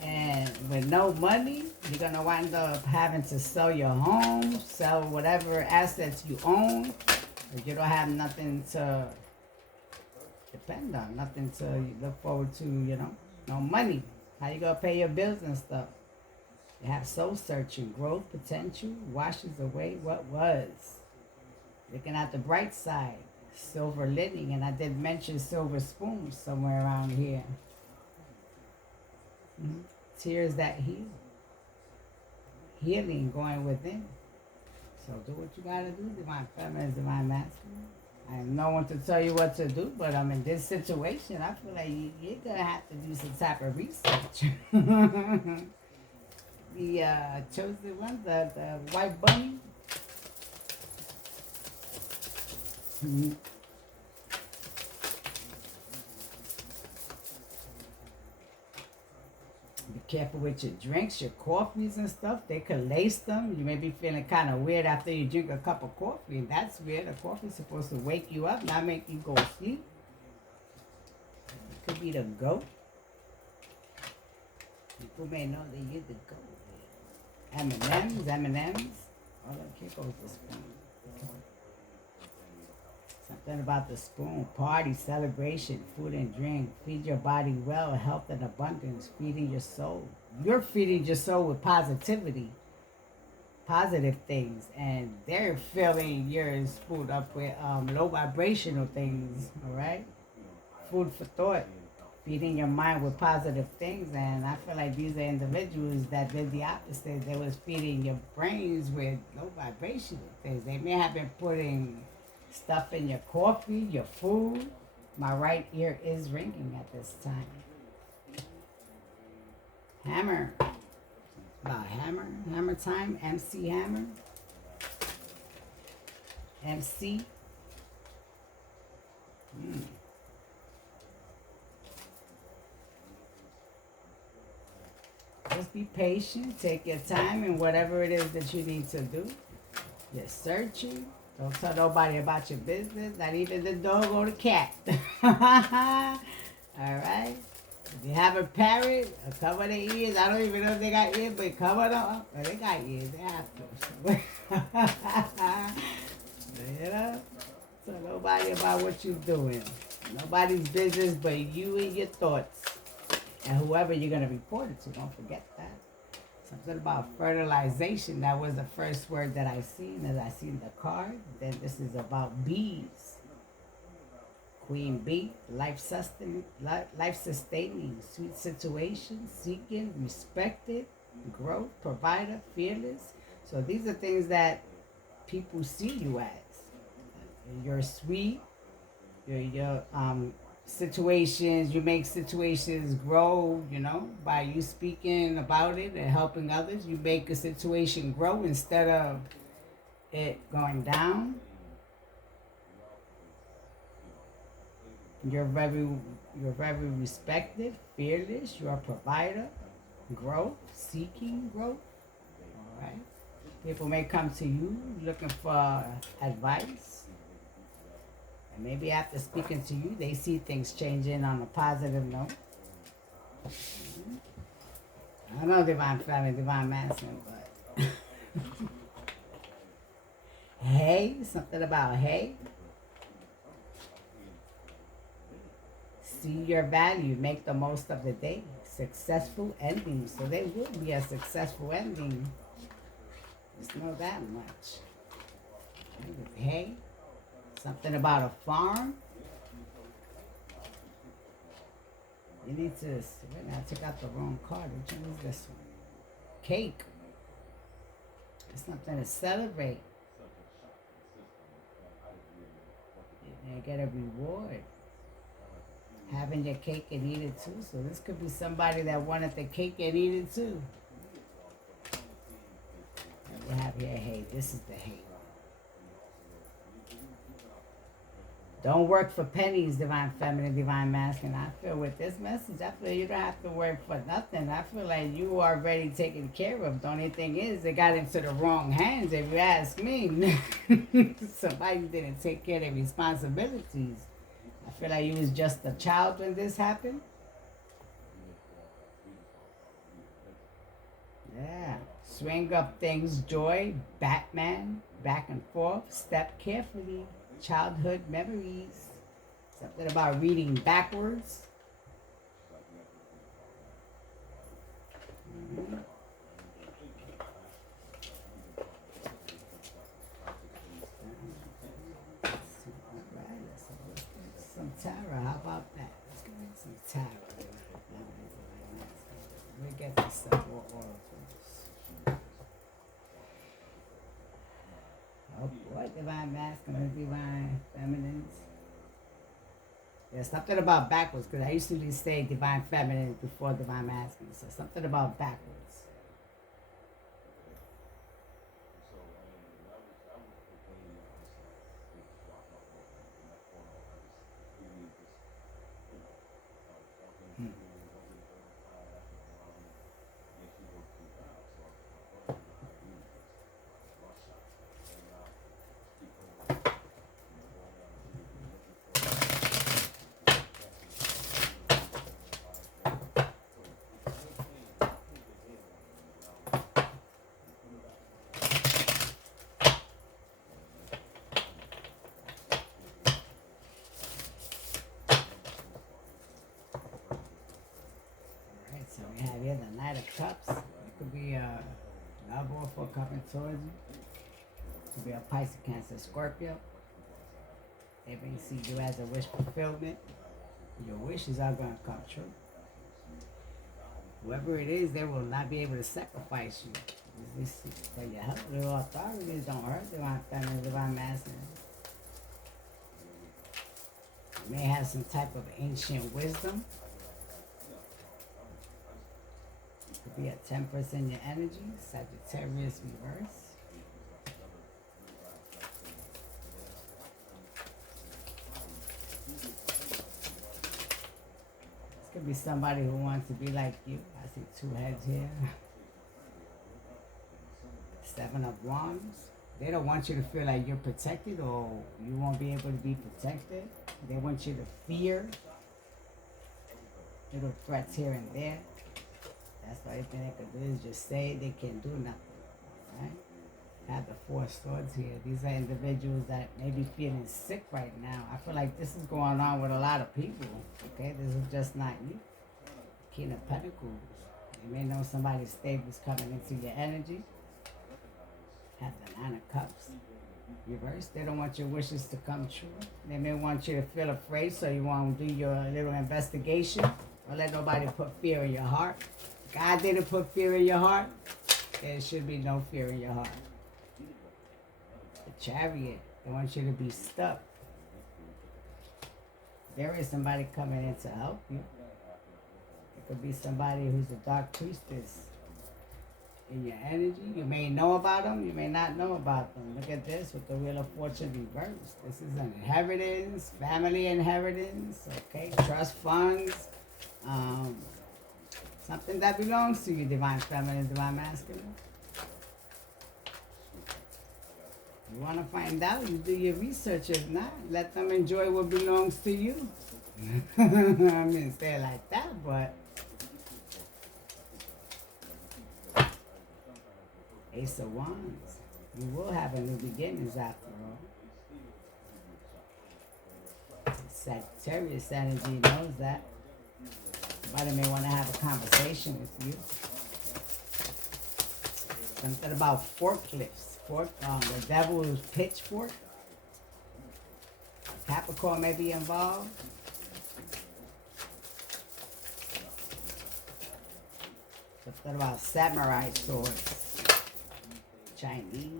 And with no money, you're going to wind up having to sell your home, sell whatever assets you own. If you don't have nothing to depend on, nothing to look forward to, you know, no money. How you going to pay your bills and stuff? You have soul searching, growth potential, washes away what was. Looking at the bright side, silver lining, and I did mention silver spoons somewhere around here. Mm-hmm. Tears that heal. Healing going within. So do what you gotta do, divine feminine, divine masculine. I have no one to tell you what to do, but I'm in this situation. I feel like you're gonna have to do some type of research. The chosen one, the white bunny. Mm-hmm. Be careful with your drinks, your coffees and stuff. They could lace them. You may be feeling kind of weird after you drink a cup of coffee. And that's weird. A coffee's supposed to wake you up, not make you go to sleep. It could be the goat. People may know that you're the goat. M&Ms. Oh, look, here goes the spoon. Something about the spoon. Party, celebration, food and drink. Feed your body well, health and abundance. Feeding your soul. You're feeding your soul with positivity, positive things, and they're filling your spoon up with low vibrational things. All right, food for thought. Feeding your mind with positive things, and I feel like these are individuals that did the opposite. They was feeding your brains with low vibrational things. They may have been putting stuff in your coffee, your food. My right ear is ringing at this time. Hammer. About hammer. Hammer time. MC Hammer. MC. Just be patient. Take your time in whatever it is that you need to do. You're searching. Don't tell nobody about your business, not even the dog or the cat. All right? If you have a parrot, cover their ears. I don't even know if they got ears, but cover them up. Oh, they got ears. They have to. You know? Tell nobody about what you're doing. Nobody's business but you and your thoughts. And whoever you're going to report it to, don't forget that. Something about fertilization. That was the first word that I seen as I seen the card. Then this is about bees. Queen bee, life-sustaining, sweet situation, seeking, respected, growth, provider, fearless. So these are things that people see you as. You're sweet. You're situations, you make situations grow, you know, by you speaking about it and helping others. You make a situation grow instead of it going down. You're very respected, fearless. You're a provider, growth, seeking growth. All right. People may come to you looking for advice. And maybe after speaking to you, they see things changing on a positive note. I don't know divine family, divine masculine, but hey, something about hey. See your value, make the most of the day. Successful ending. So there will be a successful ending. Just know that much. Hey. Something about a farm. You need to, wait a minute, I took out the wrong card. Which one is this one? Cake. It's something to celebrate. You get a reward. Having your cake and eat it too. So this could be somebody that wanted the cake and eat it too. And we have here, hey, this is the hay. Don't work for pennies, divine feminine, divine masculine. I feel with this message, I feel you don't have to work for nothing. I feel like you are already taken care of. The only thing is, they got into the wrong hands, if you ask me. Somebody didn't take care of their responsibilities. I feel like you was just a child when this happened. Yeah. Swing up things, joy, Batman, back and forth, step carefully. Childhood memories. Something about reading backwards. Mm-hmm. Some tarot. How about that? Let's go get some tarot. We'll get this several oracles. Oh boy, divine masculine, divine feminines. There's something about backwards, because I used to say divine feminine before divine masculine. So something about backwards. Cups. It could be a love offer coming towards you. It could be a Pisces, Cancer, Scorpio. They may see you as a wish fulfillment. Your wishes are going to come true. Whoever it is, they will not be able to sacrifice you. This is for your help. Little authorities don't hurt divine feminine, divine masculine. You may have some type of ancient wisdom. It could be a temperance in your energy. Sagittarius reverse. This could be somebody who wants to be like you. I see two heads here. Seven of Wands. They don't want you to feel like you're protected or you won't be able to be protected. They want you to fear little threats here and there. That's the only thing they can do is just say they can do nothing. Right? Have the Four of Swords here. These are individuals that may be feeling sick right now. I feel like this is going on with a lot of people. Okay, this is just not you. King of Pentacles. You may know somebody stable is coming into your energy. Have the Nine of Cups. Reverse. They don't want your wishes to come true. They may want you to feel afraid, so you want to do your little investigation. Or let nobody put fear in your heart. God didn't put fear in your heart. There should be no fear in your heart. The Chariot. They want you to be stuck. There is somebody coming in to help you. It could be somebody who's a dark priestess in your energy. You may know about them, you may not know about them. Look at this with the Wheel of Fortune reversed. This is an inheritance, family inheritance, okay, trust funds, something that belongs to you, divine feminine, divine masculine. You want to find out, you do your research. If not, let them enjoy what belongs to you. I didn't say it like that, but Ace of Wands. You will have a new beginnings after all. Sagittarius energy knows that. Somebody may want to have a conversation with you. Something about forklifts. The devil's pitchfork. Capricorn may be involved. Something about samurai swords. Chinese.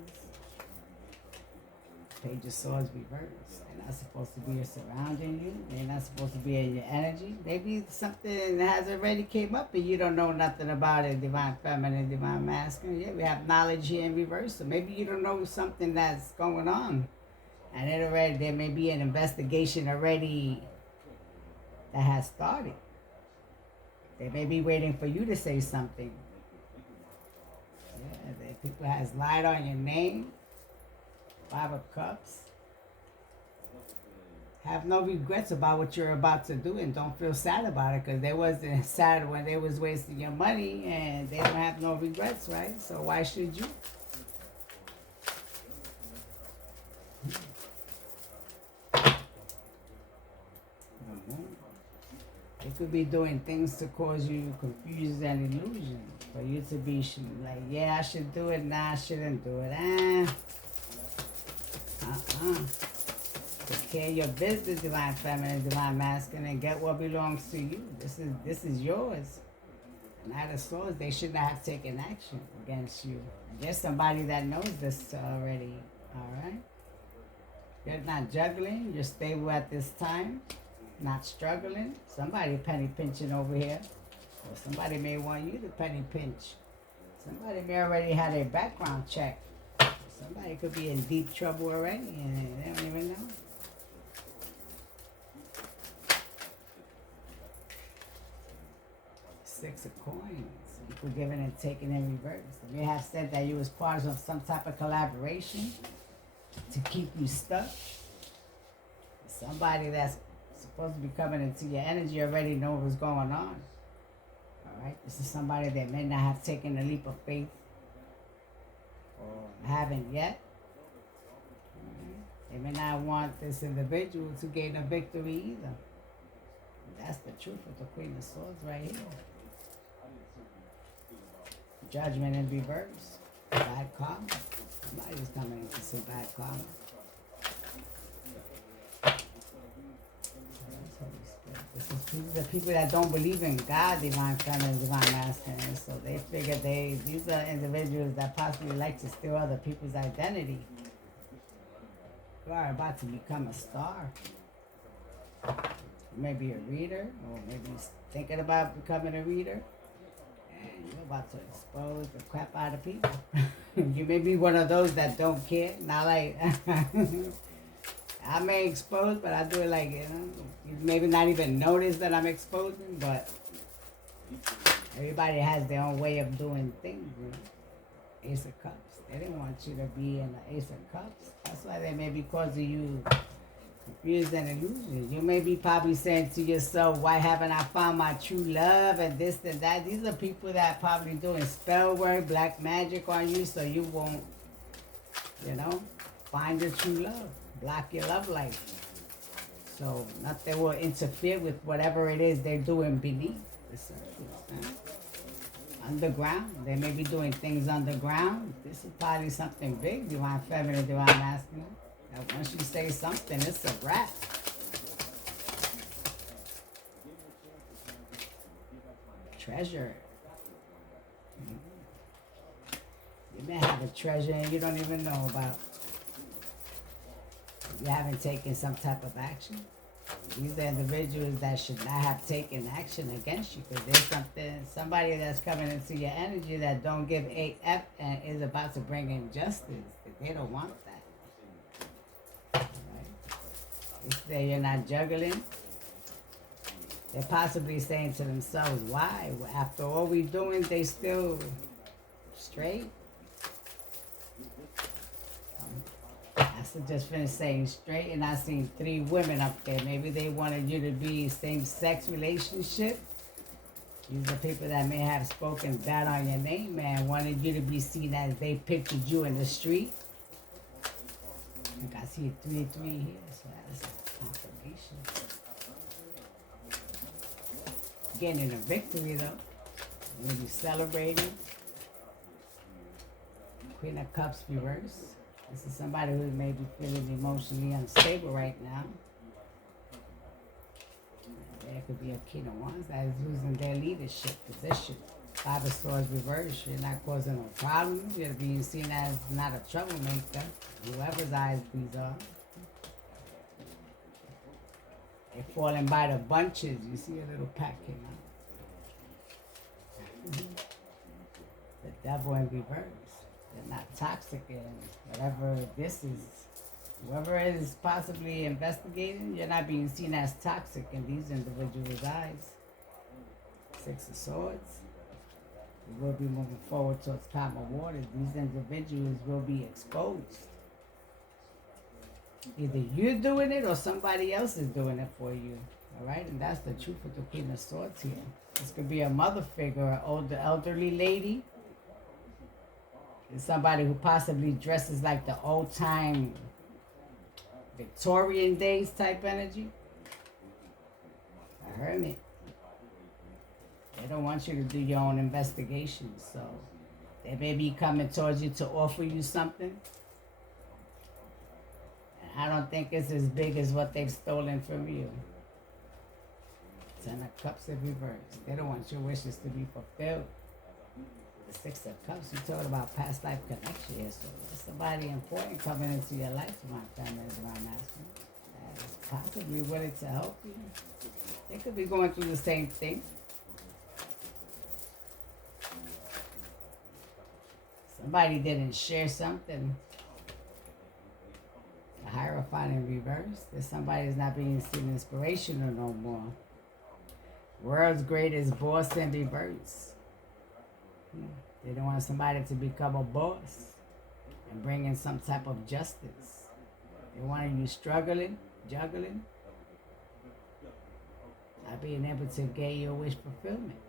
Page of Swords reversed. They're not supposed to be surrounding you. They're not supposed to be in your energy. Maybe something has already came up and you don't know nothing about it. Divine feminine, divine masculine. Yeah, we have knowledge here in reverse. So maybe you don't know something that's going on. And there may be an investigation already that has started. They may be waiting for you to say something. Yeah, people has lied on your name. Five of Cups. Have no regrets about what you're about to do and don't feel sad about it because they wasn't sad when they was wasting your money and they don't have no regrets, right? So why should you? They could be doing things to cause you confusion and illusion. For you to be like, yeah, I should do it, nah, I shouldn't do it. Take care of your business, divine feminine, divine masculine, and get what belongs to you. This is yours. Knight of Swords, they should not have taken action against you. There's somebody that knows this already, all right? You're not juggling, you're stable at this time, not struggling. Somebody penny pinching over here. Or somebody may want you to penny pinch. Somebody may already have a background check. Somebody could be in deep trouble already and they don't even know. Six of Coins. People giving and taking in reverse. They may have said that you was part of some type of collaboration to keep you stuck. Somebody that's supposed to be coming into your energy already know what's going on. Alright? This is somebody that may not have taken the leap of faith or haven't yet. They may not want this individual to gain a victory either. That's the truth with the Queen of Swords right here. Judgment in reverse. Bad karma. Somebody's coming into some bad karma. This is the people that don't believe in God, divine feminine, divine masculine. So they figure these are individuals that possibly like to steal other people's identity. You are about to become a star. You may be a reader, or maybe you're thinking about becoming a reader. And you're about to expose the crap out of people. You may be one of those that don't care. Not like I may expose, but I do it like, you maybe not even notice that I'm exposing, but everybody has their own way of doing things. Ace of Cups. They didn't want you to be in the Ace of Cups. That's why they may be causing you confusion and illusions. You may be probably saying to yourself, why haven't I found my true love and this and that? These are people that are probably doing spell work, black magic on you so you won't, find your true love. Block your love life. So nothing will interfere with whatever it is they're doing beneath the surface. Underground. They may be doing things underground. This is probably something big, divine feminine, divine masculine. Now once you say something, it's a wrap. Treasure. You may have a treasure and you don't even know about. You haven't taken some type of action. These are individuals that should not have taken action against you because there's somebody that's coming into your energy that don't give a F and is about to bring injustice. They don't want that. Right? They say you're not juggling. They're possibly saying to themselves, why? After all we're doing, they still straight. I just finished saying straight, and I seen 3 women up there. Maybe they wanted you to be same-sex relationship. These are people that may have spoken bad on your name, man. Wanted you to be seen as they pictured you in the street. I see 3-3 here, so that's a confirmation. Getting a victory, though. When you celebrating. Queen of Cups reverse. This is somebody who may be feeling emotionally unstable right now. There could be a King of Wands that is losing their leadership position. 5 of Swords reverse. You're not causing no problems. You're being seen as not a troublemaker. Whoever's eyes these are. They're falling by the bunches. You see a little pack came out. The devil in reverse. They're not toxic, and whatever this is, whoever is possibly investigating, you're not being seen as toxic in these individuals' eyes. 6 of Swords. We will be moving forward towards calmer waters. These individuals will be exposed. Either you're doing it or somebody else is doing it for you. All right? And that's the truth with the Queen of Swords here. This could be a mother figure, an older elderly lady. It's somebody who possibly dresses like the old-time Victorian days type energy. A hermit. They don't want you to do your own investigations, so they may be coming towards you to offer you something. And I don't think it's as big as what they've stolen from you. 10 of Cups in reverse. They don't want your wishes to be fulfilled. The 6 of Cups, you're talking about past life connection here, so there's somebody important coming into your life, my family, my masculine, that is possibly willing to help you. They could be going through the same thing. Somebody didn't share something. The Hierophant in reverse. There's somebody who's not being seen inspirational no more. World's greatest boss in reverse. They don't want somebody to become a boss and bring in some type of justice. They want you struggling, juggling, not being able to get your wish fulfillment.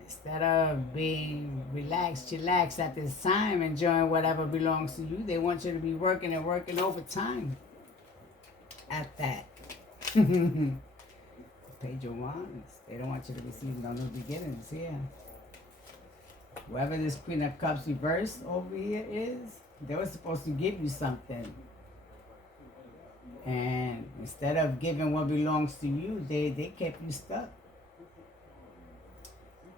Instead of being relaxed, chillax at this time, enjoying whatever belongs to you, they want you to be working and working overtime at that. Page of Wands. They don't want you to receive no new beginnings here. Whoever this Queen of Cups reversed over here is, they were supposed to give you something. And instead of giving what belongs to you, they kept you stuck.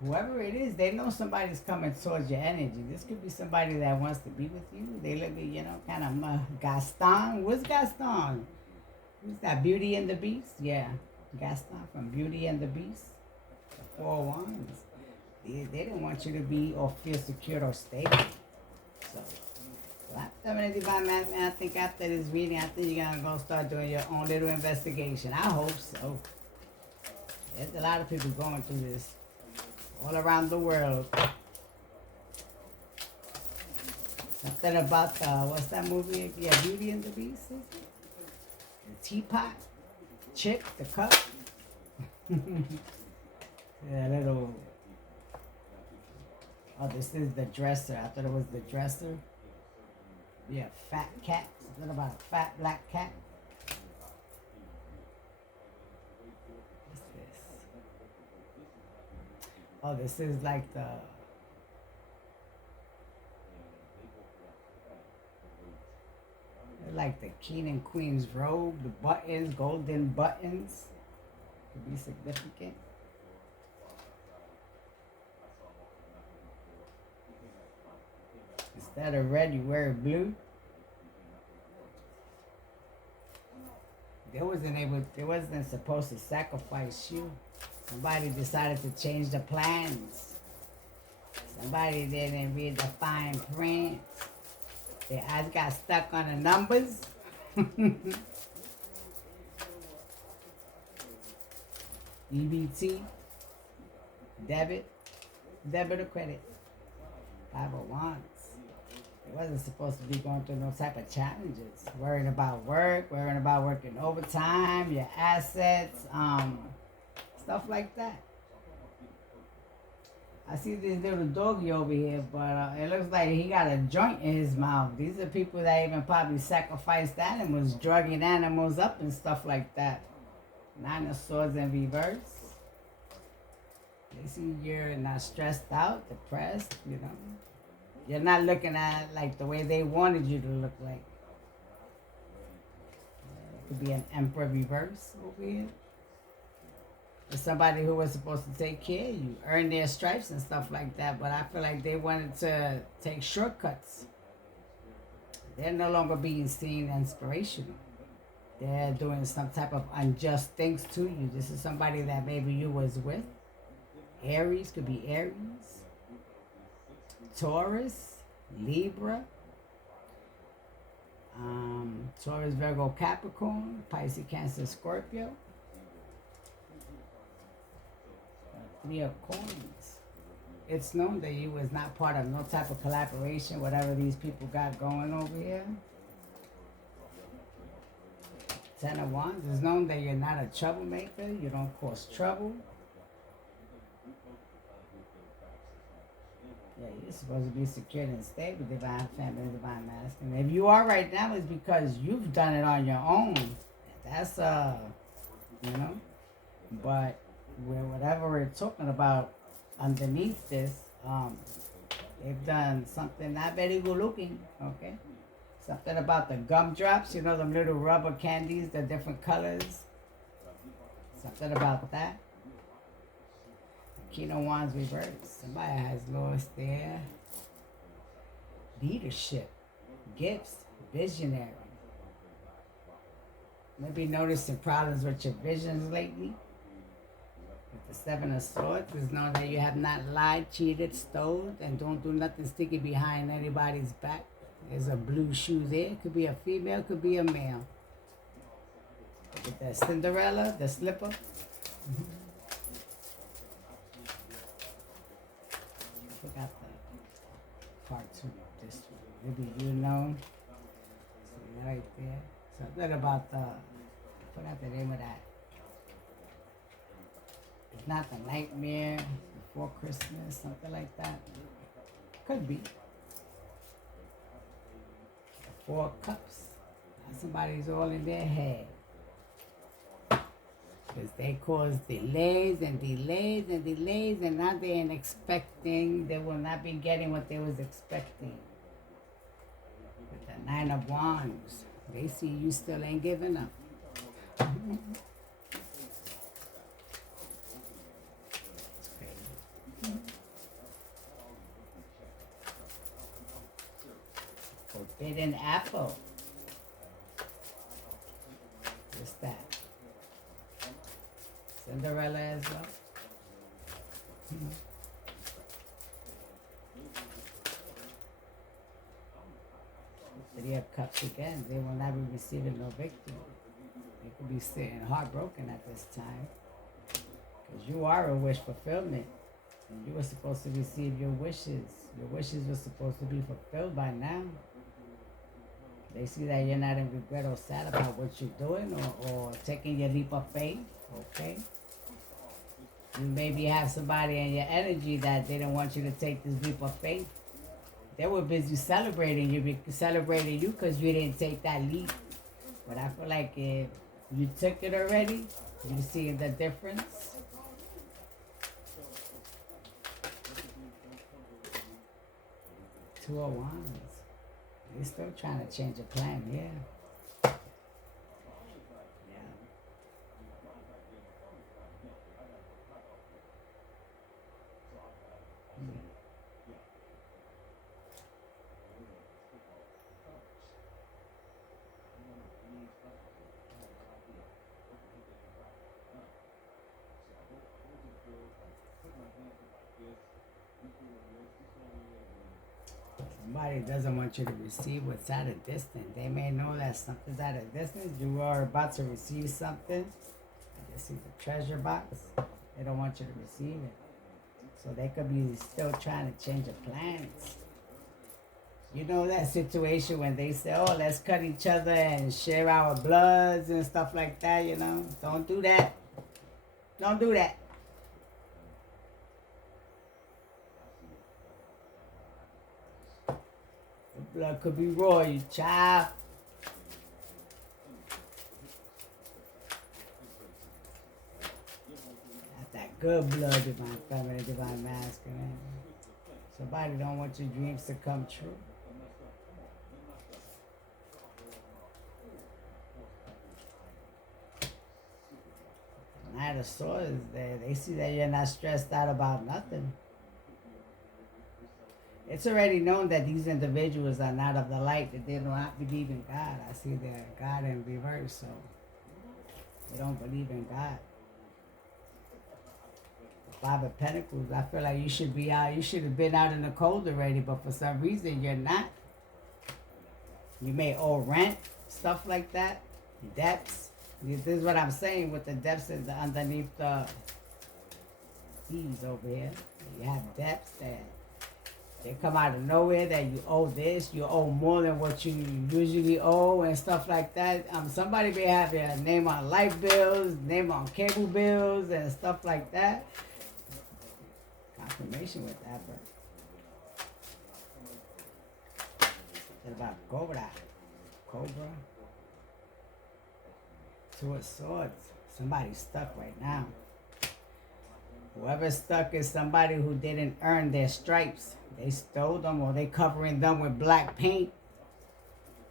Whoever it is, they know somebody's coming towards your energy. This could be somebody that wants to be with you. They look at, kind of Gaston. What's Gaston? Who's that? Beauty and the Beast? Yeah. Gaston from Beauty and the Beast. The Four Wands. They didn't want you to be or feel secure or stable. So, Divine Man, I think after this reading, I think you're going to go start doing your own little investigation. I hope so. There's a lot of people going through this all around the world. Something about, what's that movie? Yeah, Beauty and the Beast, is it? The teapot, chip, the cup. Yeah, little. Oh, this is the dresser. I thought it was the dresser. Yeah, fat cat. Something about a fat black cat. What's this? Oh, this is like the king and queen's robe, the buttons, golden buttons. Could be significant. Instead of red, you wear blue. They wasn't supposed to sacrifice you. Somebody decided to change the plans. Somebody didn't read the fine print. Their eyes got stuck on the numbers. EBT, debit or credit. 5 of Wands. It wasn't supposed to be going through no type of challenges. Worrying about working overtime, your assets, stuff like that. I see this little doggy over here, but it looks like he got a joint in his mouth. These are people that even probably sacrificed animals, drugging animals up and stuff like that. 9 of Swords in reverse. They see you're not stressed out, depressed, You're not looking at it like the way they wanted you to look like. It could be an Emperor reverse over here. Or somebody who was supposed to take care of you, earn their stripes and stuff like that, but I feel like they wanted to take shortcuts. They're no longer being seen inspirational. They're doing some type of unjust things to you. This is somebody that maybe you was with. Aries, could be Aries. Taurus, Libra. Taurus, Virgo, Capricorn. Pisces, Cancer, Scorpio. 3 of Coins. It's known that you was not part of no type of collaboration, whatever these people got going over here. 10 of Wands. It's known that you're not a troublemaker. You don't cause trouble. Yeah, you're supposed to be secure and stable, divine feminine, divine masculine. If you are right now, it's because you've done it on your own. That's, but whatever we're talking about underneath this, they've done something not very good looking, okay? Something about the gumdrops, them little rubber candies, the different colors. Something about that. King of Wands reversed. Somebody has lost their leadership, gifts, visionary. Maybe noticing problems with your visions lately. With the 7 of Swords, it's known that you have not lied, cheated, stole, and don't do nothing sticky behind anybody's back. There's a blue shoe there. Could be a female, could be a male. With the Cinderella, the slipper. I forgot the part 2 of this one. Maybe See right there. Something about I forgot the name of that. It's not the Nightmare Before Christmas, something like that. Could be. 4 of Cups. Somebody's all in their head. Because they caused delays and delays and delays, and now they ain't expecting, they will not be getting what they was expecting. With the Nine of Wands, they see you still ain't giving up. It's crazy. Forbidden apple. What's that? Cinderella as well. Three of Cups again. They will not be receiving no victory. They could be sitting heartbroken at this time. Because you are a wish fulfillment. And you were supposed to receive your wishes. Your wishes were supposed to be fulfilled by now. They see that you're not in regret or sad about what you're doing or taking your leap of faith. Okay? You maybe have somebody in your energy that they didn't want you to take this leap of faith. They were busy celebrating you because you didn't take that leap. But I feel like if you took it already, you see the difference. Two of Wands. They're still trying to change a plan, yeah. Somebody doesn't want you to receive what's at a distance. They may know that something's at a distance. You are about to receive something. I just see the treasure box. They don't want you to receive it. So they could be still trying to change the plans. You know that situation when they say, oh, let's cut each other and share our bloods and stuff like that, you know? Don't do that. Don't do that. The blood could be royal, child. That's that good blood, divine feminine, divine masculine. Somebody don't want your dreams to come true. Knight of Swords, they see that you're not stressed out about nothing. It's already known that these individuals are not of the light, that they do not believe in God. I see their God in reverse, so they don't believe in God. The Five of Pentacles, I feel like you should be out, you should have been out in the cold already, but for some reason you're not. You may owe rent, stuff like that, debts. This is what I'm saying with the depths and underneath the thieves over here. You have depths that they come out of nowhere, that you owe this, you owe more than what you usually owe and stuff like that. Somebody may have their name on light bills, name on cable bills and stuff like that. Confirmation with that, but what about Cobra? Two of Swords. Somebody's stuck right now. Whoever's stuck is somebody who didn't earn their stripes. They stole them, or they covering them with black paint.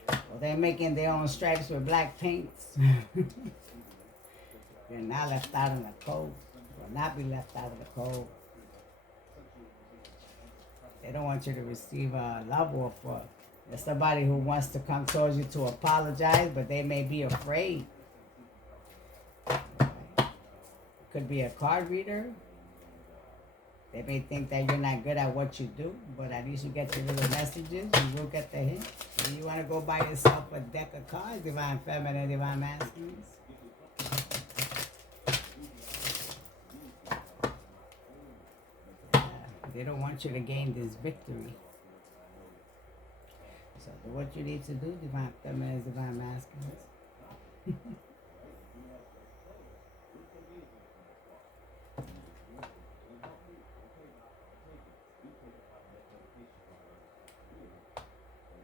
Or they're making their own stripes with black paints. You're not left out in the cold. You will not be left out of the cold. They don't want you to receive a love offer. There's somebody who wants to come towards you to apologize, but they may be afraid. Could be a card reader. They may think that you're not good at what you do, but at least you get your little messages. You will get the hint. So you want to go buy yourself a deck of cards, divine feminine, divine masculines. They don't want you to gain this victory. So what you need to do, divine feminine, divine masculines.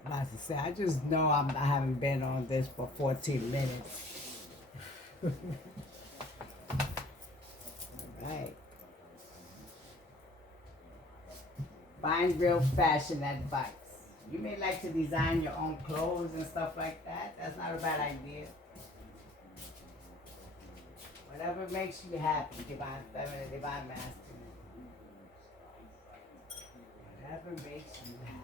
About to say, I just know I haven't been on this for 14 minutes. Right. Find real fashion advice. You may like to design your own clothes and stuff like that. That's not a bad idea. Whatever makes you happy, divine feminine, divine masculine. Whatever makes you happy.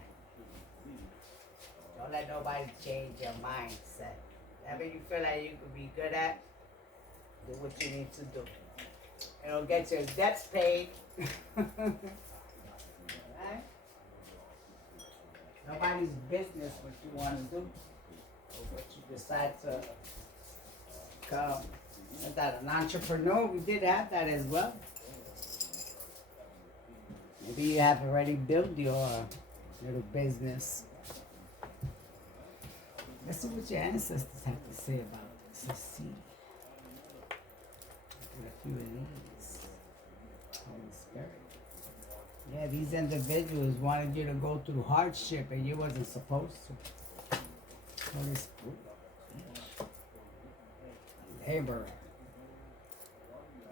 Don't let nobody change your mindset. Whatever you feel like you could be good at, do what you need to do. It'll get your debts paid. Right? Nobody's business what you want to do or what you decide to become. Is that an entrepreneur? We did have that as well. Maybe you have already built your little business. Let's see what your ancestors have to say about this. Let's see. Look at a few of these. Holy Spirit. Yeah, these individuals wanted you to go through hardship and you wasn't supposed to. Holy Spirit. Laborer.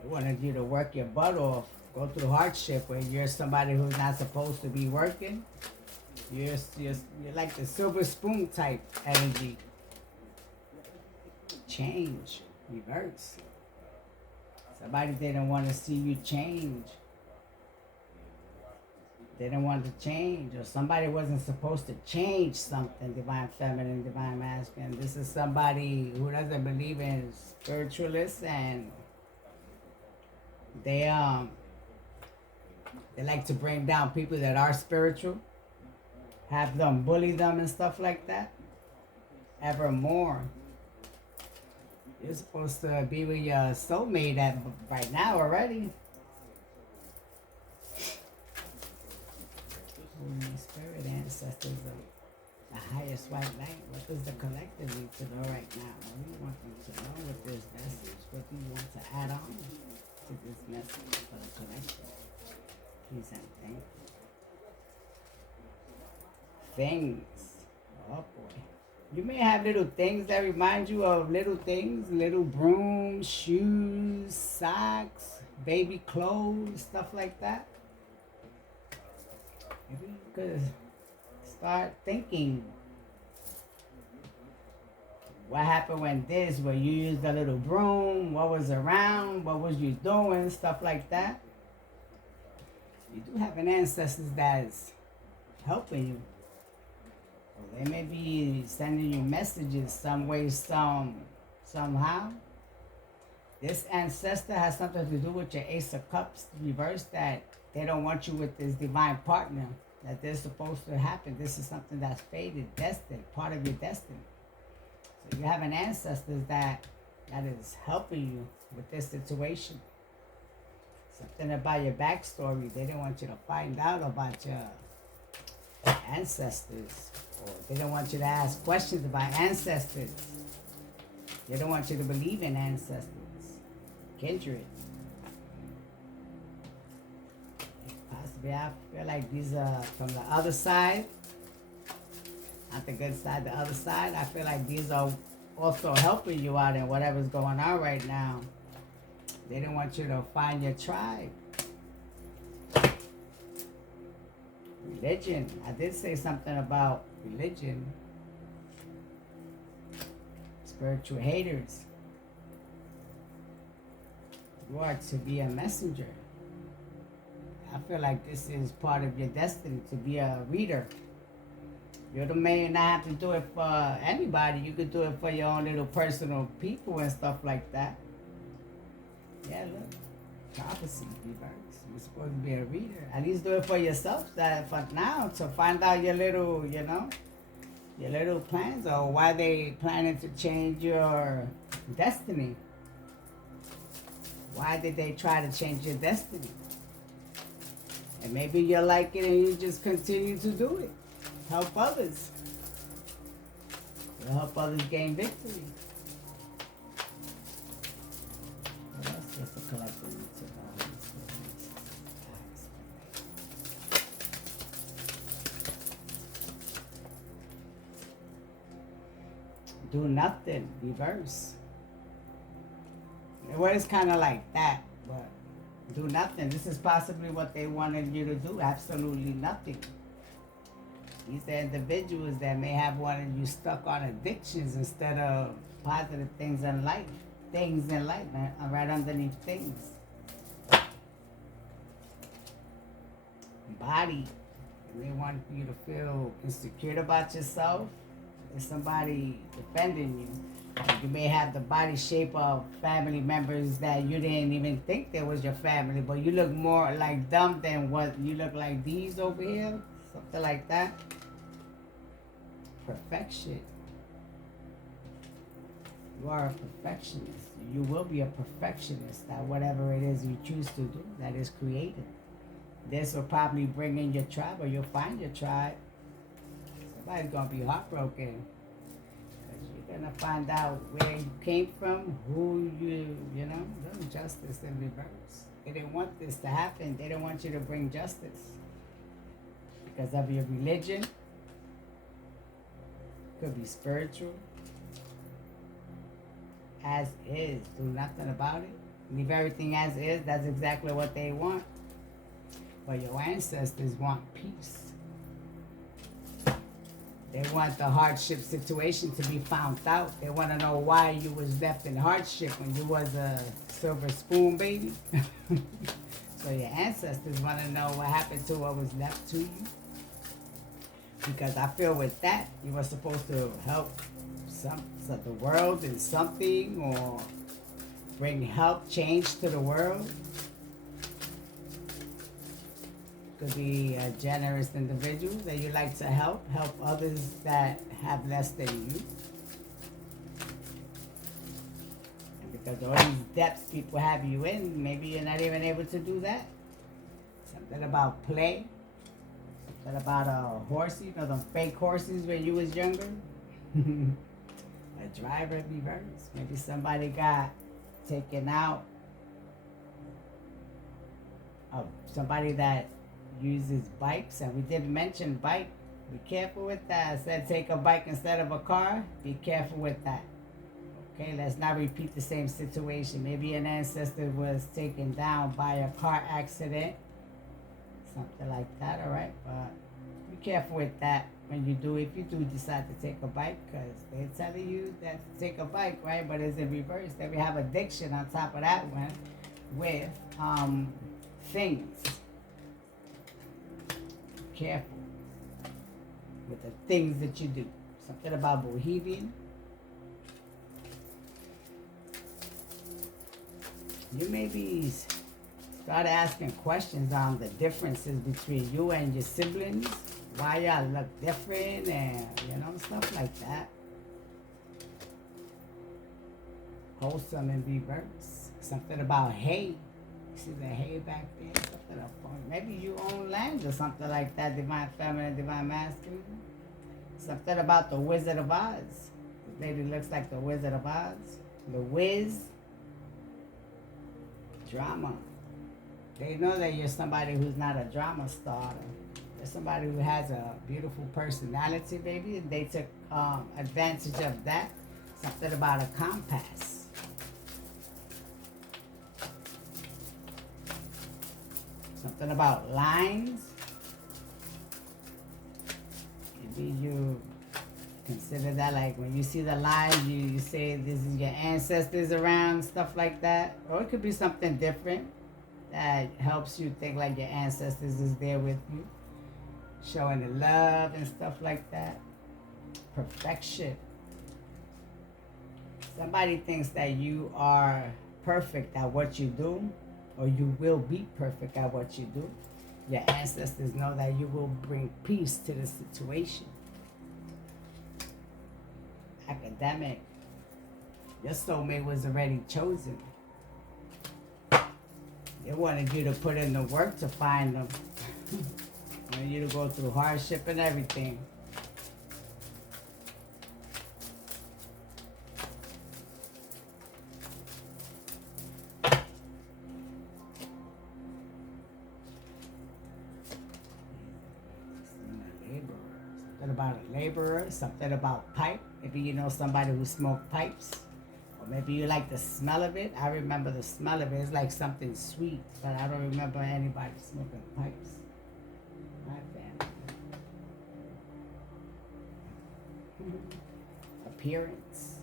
They wanted you to work your butt off, go through hardship when you're somebody who's not supposed to be working. You're like the silver spoon type energy. Change, reverse. Somebody didn't want to see you change. They didn't want to change, or somebody wasn't supposed to change something, divine feminine, divine masculine. This is somebody who doesn't believe in spiritualists, and they like to bring down people that are spiritual, have them bully them and stuff like that. Evermore. You're supposed to be with your soulmate at right now already. Holy Spirit, ancestors of the highest white light. What does the collective need to know right now? What do you want them to know with this message? What do you want to add on to this message for the collective? Please and thank you. Things. Oh boy. You may have little things that remind you of little things, little brooms, shoes, socks, baby clothes, stuff like that. Maybe you could start thinking, what happened when you used a little broom, what was around, what was you doing, stuff like that. You do have an ancestor that's helping you. Well, they may be sending you messages some way, somehow. This ancestor has something to do with your Ace of Cups reverse, that they don't want you with this divine partner that they're supposed to happen. This is something that's fated, destined, part of your destiny. So you have an ancestor that is helping you with this situation. Something about your backstory. They didn't want you to find out about your ancestors. Or they don't want you to ask questions about ancestors. They don't want you to believe in ancestors. Kindred. Possibly, I feel like these are from the other side. Not the good side, the other side. I feel like these are also helping you out in whatever's going on right now. They didn't want you to find your tribe. Religion. I did say something about religion. Spiritual haters. You are to be a messenger. I feel like this is part of your destiny, to be a reader. You may not have to do it for anybody. You could do it for your own little personal people and stuff like that. Yeah, look. Prophecy, reverse. You're supposed to be a reader. At least do it for yourself, that for now, to find out your little, your little plans, or why they planning to change your destiny. Why did they try to change your destiny? And maybe you like it and you just continue to do it. Help others. You'll help others gain victory. Well, that's just a collective reach of all these things. Do nothing. Reverse. Well, it's kind of like that, but Do nothing. This is possibly what they wanted you to do. Absolutely nothing. These are individuals that may have wanted you stuck on addictions instead of positive things in life. Things in life, man. Right underneath things. Body. They want you to feel insecure about yourself. There's somebody defending you. You may have the body shape of family members that you didn't even think they was your family, but you look more like them than what you look like these over here. Something like that. Perfection. You are a perfectionist. You will be a perfectionist at whatever it is you choose to do that is created. This will probably bring in your tribe, or you'll find your tribe. Somebody's going to be heartbroken. You're going to find out where you came from, who you know, justice in reverse. They didn't want this to happen. They didn't want you to bring justice. Because of your religion. Could be spiritual. As is. Do nothing about it. Leave everything as is. That's exactly what they want. But your ancestors want peace. They want the hardship situation to be found out. They want to know why you was left in hardship when you was a silver spoon baby. So your ancestors want to know what happened to what was left to you. Because I feel with that, you were supposed to help the world in something, or bring help, change to the world. Could be a generous individual that you like to help others that have less than you. And because all these depths people have you in, maybe you're not even able to do that. Something about play. Something about a horse, you know, them fake horses when you was younger. A driver reverse. Maybe somebody got taken out. Somebody that uses bikes, and we did mention bike. Be careful with that. I said take a bike instead of a car. Be careful with that. Okay, let's not repeat the same situation. Maybe an ancestor was taken down by a car accident. Something like that, all right? But be careful with that when you do, if you do decide to take a bike, because they're telling you that to take a bike, right? But it's in reverse. Then we have addiction on top of that one with things. Careful with the things that you do. Something about Bohemian. You maybe start asking questions on the differences between you and your siblings. Why y'all look different, and stuff like that. Wholesome in reverse. Something about hay. See the hay back there? Something up on. Maybe you own land or something like that. Divine feminine, divine masculine. Something about the Wizard of Oz. This lady looks like the Wizard of Oz. The Wiz. Drama. They know that you're somebody who's not a drama starter. You're somebody who has a beautiful personality, baby. And they took advantage of that. Something about a compass. Something about lines. Maybe you consider that, like when you see the lines, you say this is your ancestors around, stuff like that. Or it could be something different that helps you think like your ancestors is there with you, showing the love and stuff like that. Perfection. Somebody thinks that you are perfect at what you do, or you will be perfect at what you do. Your ancestors know that you will bring peace to the situation. Academic. Your soulmate was already chosen. They wanted you to put in the work to find them. Wanted you to go through hardship and everything. Something about a laborer, something about pipe. Maybe you know somebody who smoked pipes. Or Or maybe you like the smell of it. I remember the smell of it. It's like something sweet, but I don't remember anybody smoking pipes. My family. Appearance.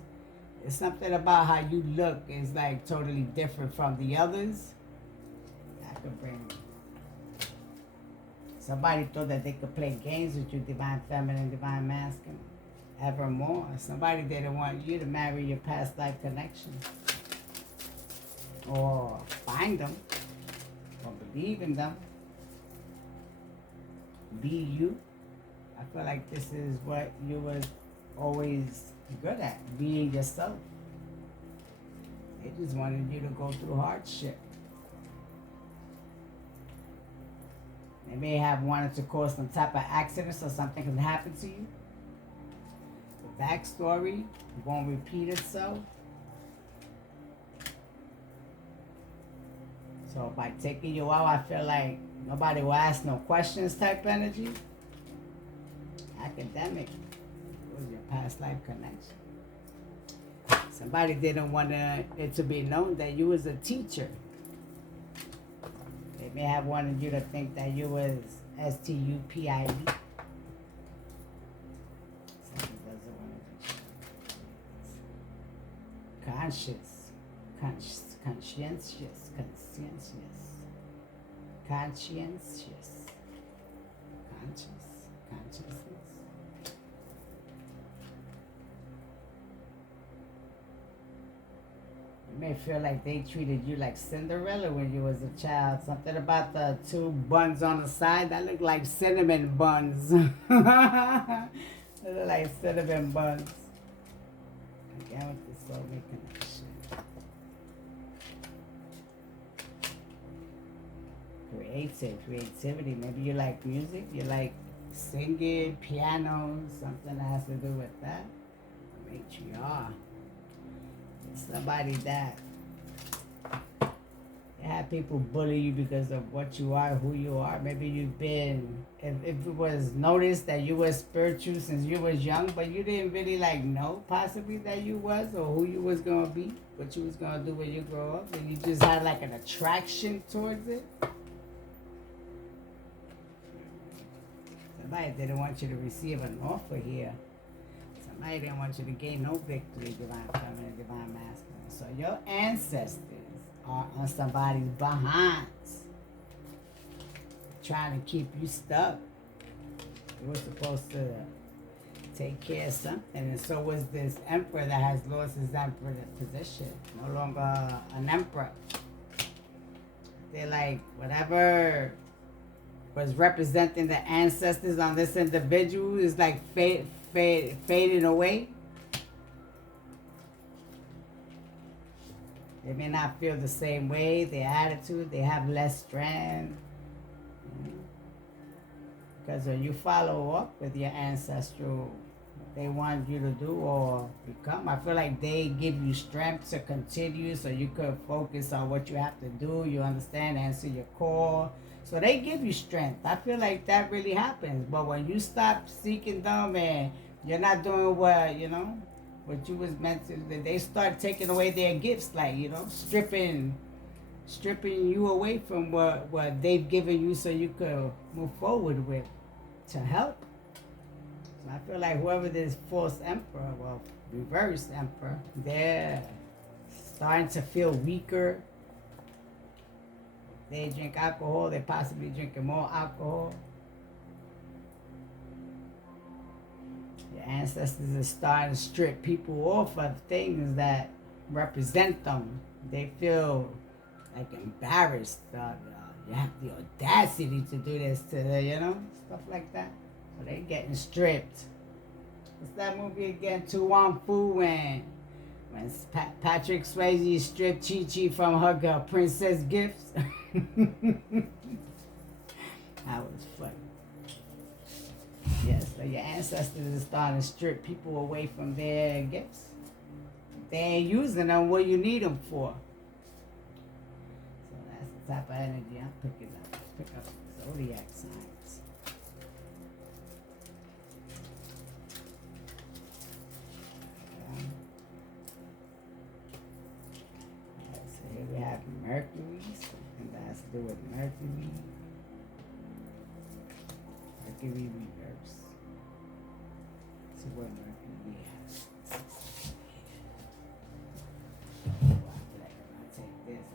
It's something about how you look is like totally different from the others. I could bring. Somebody thought that they could play games with you, divine feminine, divine masculine. Evermore. Somebody didn't want you to marry your past life connection. Or find them. Or believe in them. Be you. I feel like this is what you was always good at. Being yourself. They just wanted you to go through hardship. They may have wanted to cause some type of accident so something can happen to you. The backstory won't repeat itself. So by taking you out, I feel like nobody will ask no questions type energy. Academic. It was your past life connection. Somebody didn't want it to be known that you was a teacher. They may have wanted you to think that you was STUPID. Something doesn't want to be conscious, conscientious, consciousness. You may feel like they treated you like Cinderella when you was a child. Something about the two buns on the side that look like cinnamon buns. They look like cinnamon buns. Again with the soulmate connection. Creativity. Maybe you like music. You like singing, piano, something that has to do with that. Matriarch. Somebody that have people bully you because of what you are, who you are. Maybe you've been, if it was noticed that you were spiritual since you was young, but you didn't really like know possibly that you was or who you was gonna be, what you was gonna do when you grow up, and you just had like an attraction towards it. Somebody didn't want you to receive an offer here. Somebody didn't want you to gain no victory, divine feminine, divine masculine. So your ancestors are on somebody's behinds, trying to keep you stuck. You were supposed to take care of something, and so was this emperor that has lost his emperor position. No longer an emperor. They're like, whatever was representing the ancestors on this individual is like fading away. They may not feel the same way, their attitude, they have less strength. Because when you follow up with your ancestral, what they want you to do or become, I feel like they give you strength to continue so you could focus on what you have to do, you understand, answer your call. So they give you strength. I feel like that really happens. But when you stop seeking them and you're not doing what, what you was meant to, they start taking away their gifts, like, stripping you away from what they've given you so you could move forward with to help. So I feel like whoever this false emperor, well, reverse emperor, they're starting to feel weaker. They drink alcohol, they're possibly drinking more alcohol. Your ancestors are starting to strip people off of things that represent them. They feel like embarrassed. You have the audacity to do this to them, stuff like that. So they're getting stripped. What's that movie again? Tu Wong Fu when Patrick Swayze stripped Chi-Chi from her princess gifts. That was funny. Yes, so your ancestors are starting to strip people away from their gifts. They ain't using them what you need them for. So that's the type of energy I'm picking up. Pick up zodiac signs. do with Mercury. Mercury reverse. See what Mercury has. I take this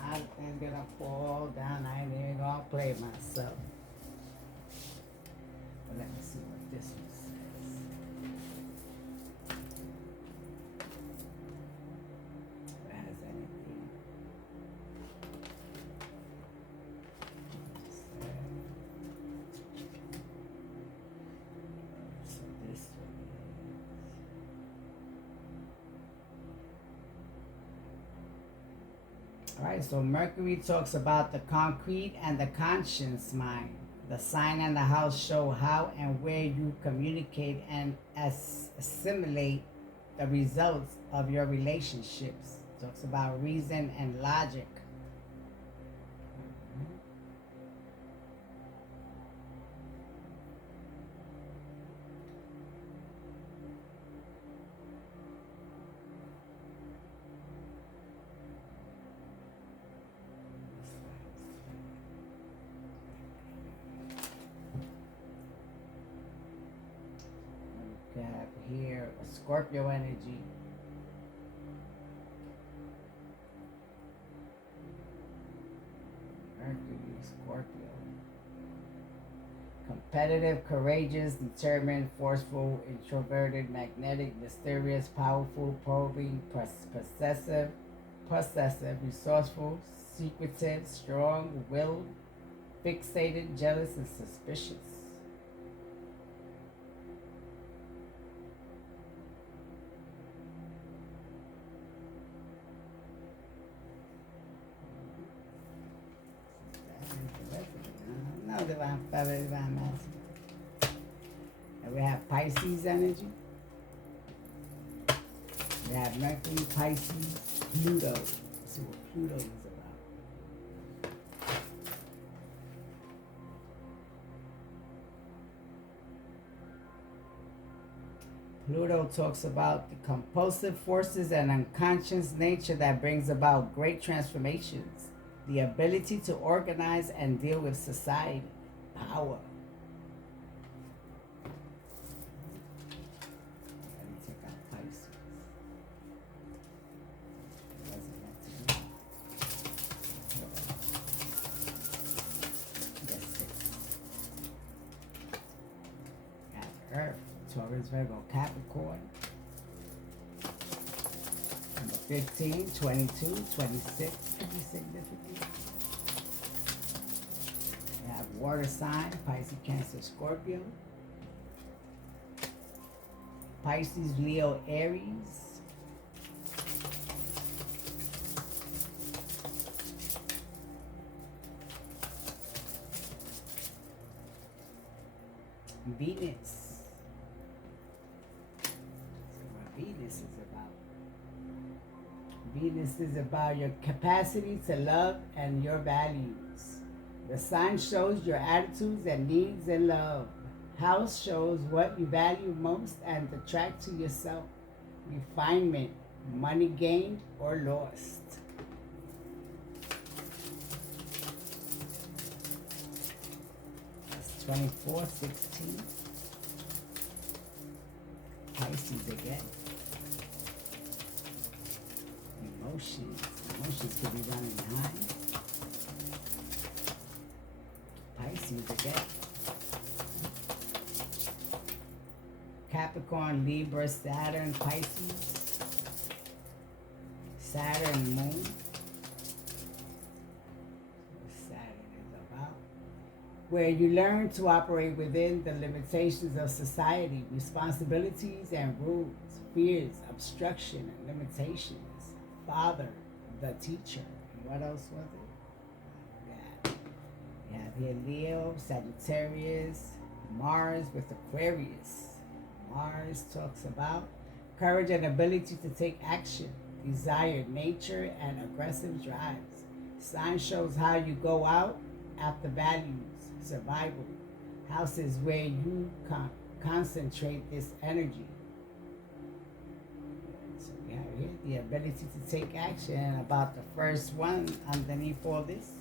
out. It's gonna fall down. I ain't even gonna play myself. But let me see what this one says. If it has anything. So this one is. Alright, so Mercury talks about the concrete and the conscious mind. The sign and the house show how and where you communicate and assimilate the results of your relationships. Talks about reason and logic. We have here a Scorpio energy. Mercury, Scorpio. Competitive, courageous, determined, forceful, introverted, magnetic, mysterious, powerful, probing, possessive, resourceful, secretive, strong-willed, fixated, jealous, and suspicious. No, divine feather, divine masculine. And we have Pisces energy. We have Mercury, Pisces, Pluto. Let's see what Pluto is about. Pluto talks about the compulsive forces and unconscious nature that brings about great transformations. The ability to organize and deal with society. Power. Let me take out Pisces. What does it have to do? Yes, we have Earth, Taurus, Virgo, Capricorn. Number 15, 22, 26 could be significant. We have water sign, Pisces, Cancer, Scorpio. Pisces, Leo, Aries. Venus. That's what Venus is about. Venus is about your capacity to love and your values. The sign shows your attitudes and needs in love. House shows what you value most and attract to yourself. Refinement, money gained or lost. That's 24/16. Pisces again. Emotions could be running behind. Pisces again. Capricorn, Libra, Saturn, Pisces. Saturn, Moon. What Saturn is about. Where you learn to operate within the limitations of society, responsibilities and rules, fears, obstruction, and limitations. Father, the teacher. And what else was it? We have here Leo, Sagittarius, Mars with Aquarius. Mars talks about courage and ability to take action, desired nature, and aggressive drives. Sign shows how you go out after values, survival. House is where you concentrate this energy. Here, the ability to take action. And about the first one underneath all this,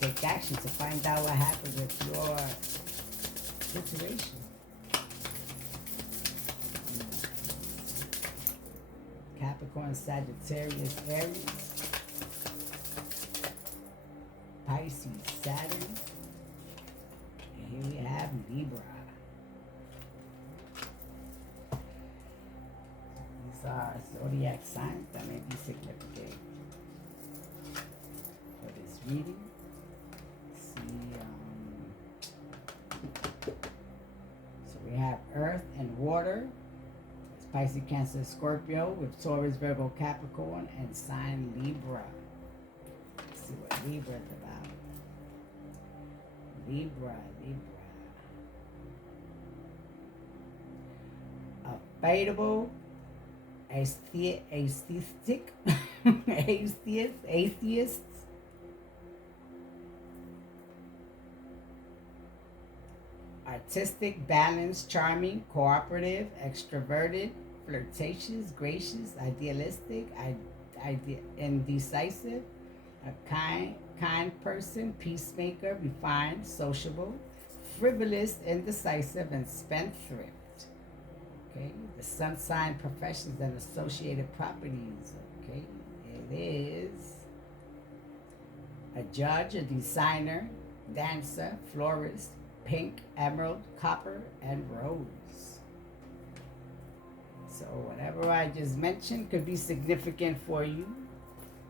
take action to find out what happened with your situation. Capricorn, Sagittarius, Aries, Pisces, Saturn, and here we have Libra. These are zodiac signs that may be significant for this reading. So we have Earth and Water. It's Pisces, Cancer, Scorpio with Taurus, Virgo, Capricorn, and sign Libra. Let's see what Libra is about. Libra. A favorable atheist, artistic, balanced, charming, cooperative, extroverted, flirtatious, gracious, idealistic, indecisive, a kind person, peacemaker, refined, sociable, frivolous, indecisive, and spendthrift. Okay, the sun sign professions and associated properties. Okay, it is a judge, a designer, dancer, florist, pink, emerald, copper, and rose. So whatever I just mentioned could be significant for you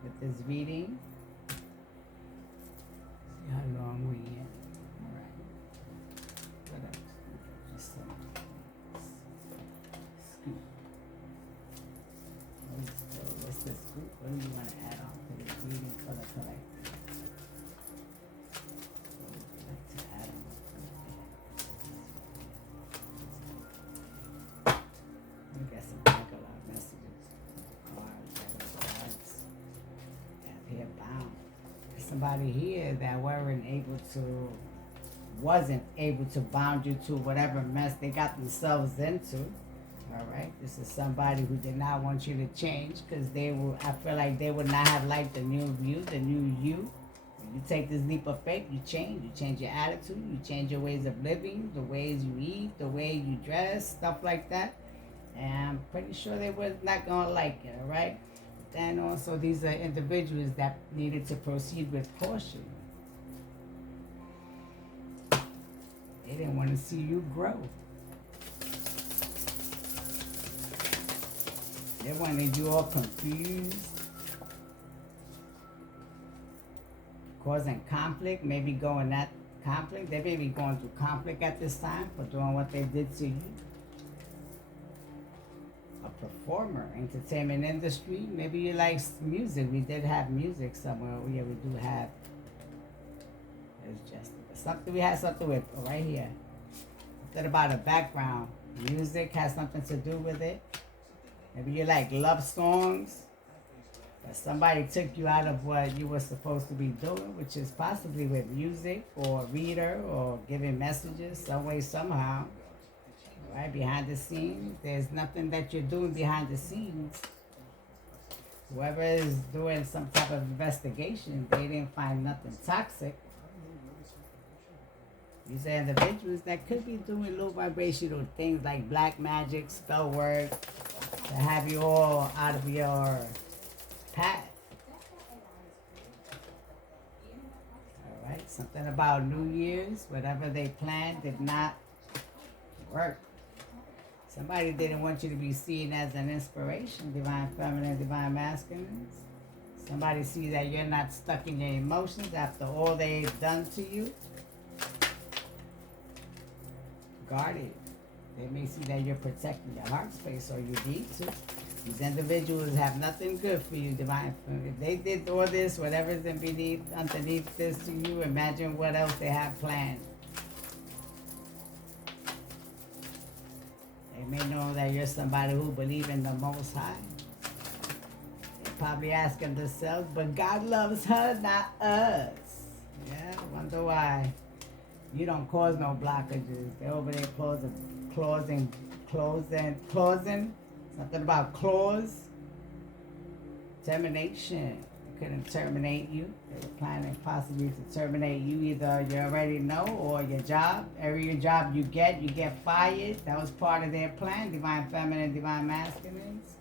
with this reading. See how long we in. All right. What else? Just some scoop. What's the scoop? What do you want to add on to this reading for the collective? Somebody here that wasn't able to bound you to whatever mess they got themselves into. All right, this is somebody who did not want you to change because I feel like they would not have liked the new you, the new you. When you take this leap of faith, you change your attitude, you change your ways of living, the ways you eat, the way you dress, stuff like that. And I'm pretty sure they were not gonna like it. All right. And also, these are individuals that needed to proceed with caution. They didn't want to see you grow. They wanted you all confused, causing conflict, maybe going at conflict. They may be going through conflict at this time for doing what they did to you. Performer, entertainment industry. Maybe you like music. We did have music somewhere. Yeah, we do have. It's just something. We had something with right here. Something about a background. Music has something to do with it. Maybe you like love songs. But somebody took you out of what you were supposed to be doing, which is possibly with music or reader or giving messages some way, somehow. Right behind the scenes, there's nothing that you're doing behind the scenes. Whoever is doing some type of investigation, they didn't find nothing toxic. These are individuals that could be doing low vibrational things like black magic, spell work, to have you all out of your path. All right, something about New Year's, whatever they planned did not work. Somebody didn't want you to be seen as an inspiration, divine feminine, divine masculine. Somebody see that you're not stuck in your emotions after all they've done to you. Guard it. They may see that you're protecting your heart space, or you need to. These individuals have nothing good for you, divine feminine. If they did all this, whatever's underneath this to you, imagine what else they have planned. They may know that you're somebody who believes in the Most High. They're probably asking themselves, but God loves her, not us. Yeah, I wonder why you don't cause no blockages. They're over there closing. Something about clause. Termination. couldn't terminate you. They were planning possibly to terminate you. Either you already know, or your job. Every job you get fired. That was part of their plan, divine feminine, divine masculines.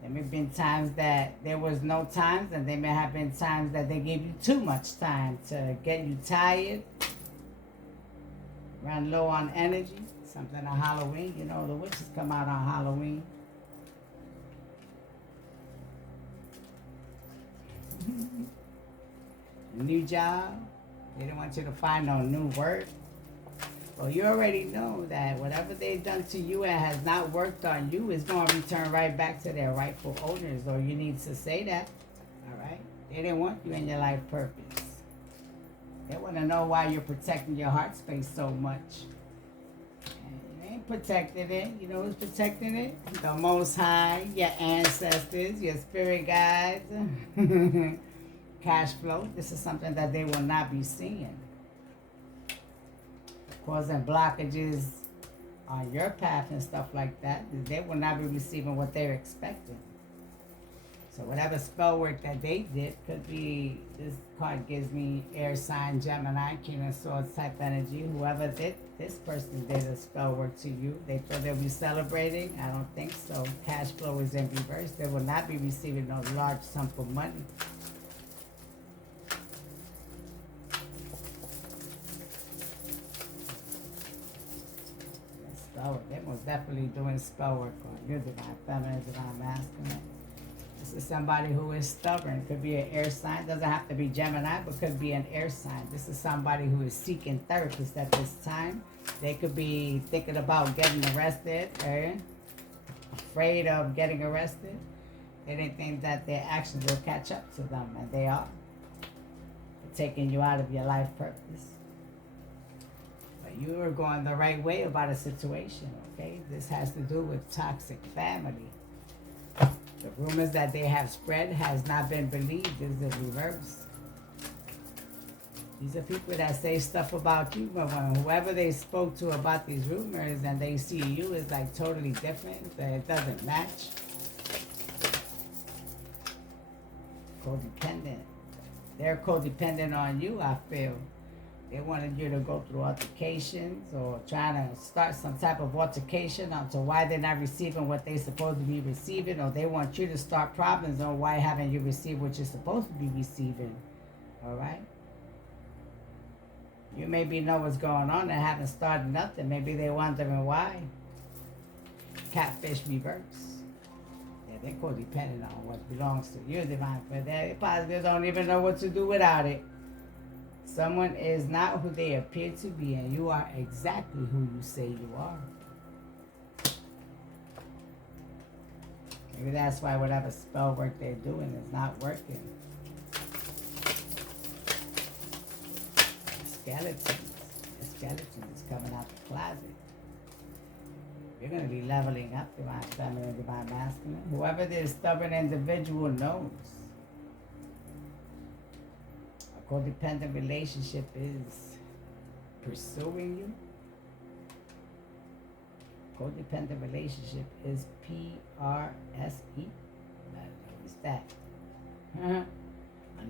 There may have been times that there was no times, and there may have been times that they gave you too much time to get you tired, run low on energy. Something on Halloween. You know, the witches come out on Halloween. New job. They don't want you to find no new work. Well, you already know that whatever they've done to you and has not worked on you is going to return right back to their rightful owners. Or you need to say that. All right? They didn't want you in your life purpose. They want to know why you're protecting your heart space so much. And you ain't protecting it. You know who's protecting it? The Most High, your ancestors, your spirit guides. Cash flow. This is something that they will not be seeing. Causing blockages on your path and stuff like that. They will not be receiving what they're expecting. So whatever spell work that they did could be, this card gives me air sign, Gemini, King of Swords type energy. Whoever did, this person did a spell work to you. They thought they'll be celebrating. I don't think so. Cash flow is in reverse. They will not be receiving no large sum of money. They're most definitely doing spell work on your divine feminine, divine masculine. This is somebody who is stubborn. Could be an air sign. Doesn't have to be Gemini, but could be an air sign. This is somebody who is seeking therapists at this time. They could be thinking about getting arrested, or afraid of getting arrested. They didn't think that their actions will catch up to them, and they are. They're taking you out of your life purpose. You are going the right way about a situation, okay? This has to do with toxic family. The rumors that they have spread has not been believed. Is the reverse. These are people that say stuff about you, but when whoever they spoke to about these rumors and they see you is like totally different, that it doesn't match. Codependent. They're codependent on you, I feel. They wanted you to go through altercations or trying to start some type of altercation onto why they're not receiving what they're supposed to be receiving, or they want you to start problems on why haven't you received what you're supposed to be receiving. All right? You maybe know what's going on and haven't started nothing. Maybe they're wondering why. Catfish reverse. Yeah, they're codependent on what belongs to you, divine. But they possibly don't even know what to do without it. Someone is not who they appear to be, and you are exactly who you say you are. Maybe that's why whatever spell work they're doing is not working. Skeletons. The skeleton is coming out the closet. You're going to be leveling up, divine feminine, divine masculine. Whoever this stubborn individual knows. Codependent relationship is pursuing you. Codependent relationship is PRSE. What's that? A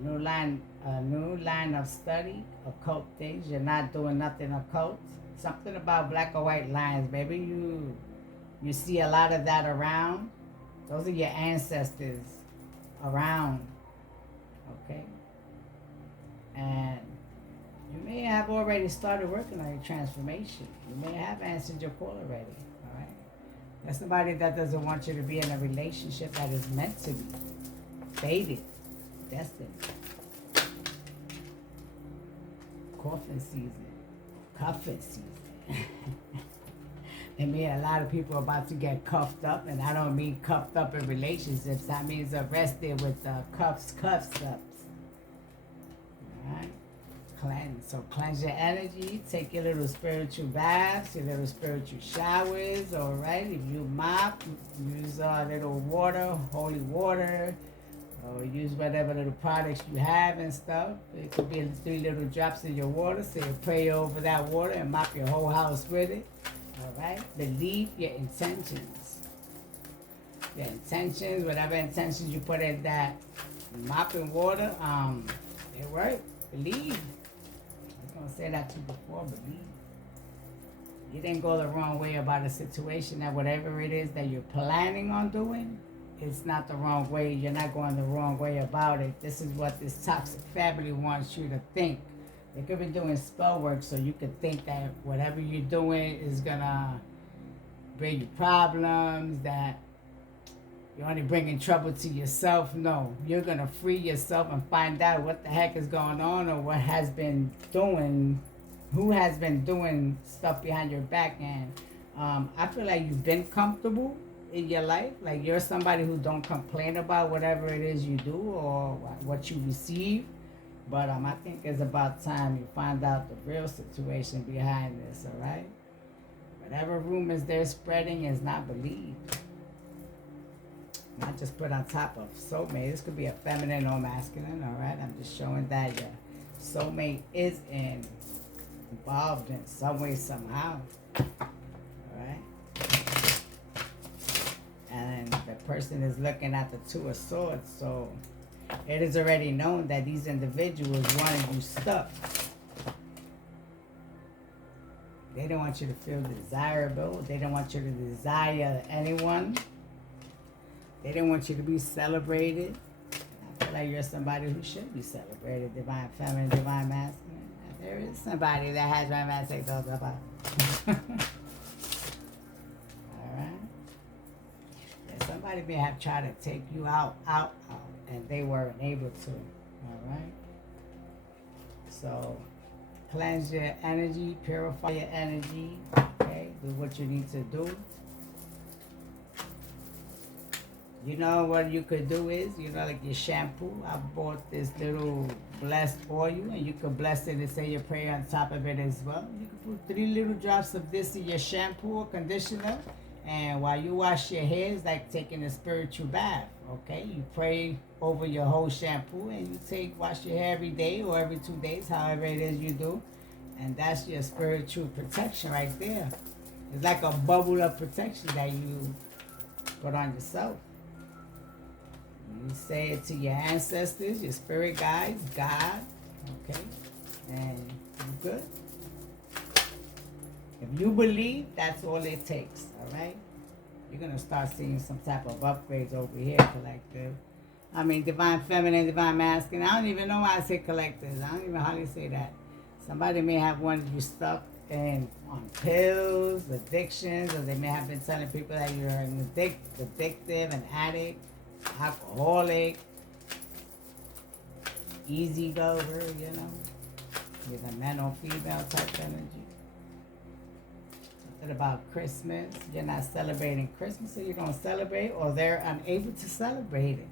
new line of study, occult things. You're not doing nothing occult. Something about black or white lines. Maybe you see a lot of that around. Those are your ancestors around. Okay? And you may have already started working on your transformation. You may have answered your call already. All right? That's somebody that doesn't want you to be in a relationship that is meant to be. Fated. Destined. Coffin season. Cuffing season. It means a lot of people are about to get cuffed up, and I don't mean cuffed up in relationships. That means arrested with cuffs up. Alright? Cleanse. So cleanse your energy. Take your little spiritual baths, your little spiritual showers. Alright? If you mop, use a little water, holy water, or use whatever little products you have and stuff. It could be 3 little drops in your water. So you pray over that water and mop your whole house with it. Alright? Believe your intentions. Your intentions, whatever intentions you put in that mopping water, it worked. Believe. I was gonna say that to you before, believe. You didn't go the wrong way about a situation, that whatever it is that you're planning on doing, it's not the wrong way. You're not going the wrong way about it. This is what this toxic family wants you to think. They could be doing spell work so you could think that whatever you're doing is gonna bring you problems, that you're only bringing trouble to yourself. No, you're gonna free yourself and find out what the heck is going on, or what has been doing, who has been doing stuff behind your back. And I feel like you've been comfortable in your life. Like you're somebody who don't complain about whatever it is you do or what you receive. But I think it's about time you find out the real situation behind this, all right? Whatever rumors they're spreading is not believed. Not just put on top of soulmate. This could be a feminine or masculine, all right? I'm just showing that your soulmate is involved in some way, somehow, all right? And the person is looking at the Two of Swords, so it is already known that these individuals wanted you stuck. They don't want you to feel desirable. They don't want you to desire anyone. They don't want you to be celebrated. I feel like you're somebody who should be celebrated. Divine feminine, divine masculine. There is somebody that has my man say those about. Alright? Yeah, somebody may have tried to take you out, and they weren't able to. Alright? So, cleanse your energy, purify your energy. Okay? Do what you need to do. You know what you could do is, like your shampoo. I bought this little blessed oil, and you could bless it and say your prayer on top of it as well. You could put 3 little drops of this in your shampoo or conditioner, and while you wash your hair, it's like taking a spiritual bath, okay? You pray over your whole shampoo, and you wash your hair every day or every 2 days, however it is you do, and that's your spiritual protection right there. It's like a bubble of protection that you put on yourself. You say it to your ancestors, your spirit guides, God, okay? And you're good. If you believe, that's all it takes, all right? You're going to start seeing some type of upgrades over here, collective. Divine feminine, divine masculine. I don't even know why I say collectives. I don't even hardly say that. Somebody may have wanted you stuck on pills, addictions, or they may have been telling people that you're an addictive, an addict, alcoholic, easy goer, with a man or female type energy. Something about Christmas. You're not celebrating Christmas, so you're going to celebrate, or they're unable to celebrate it.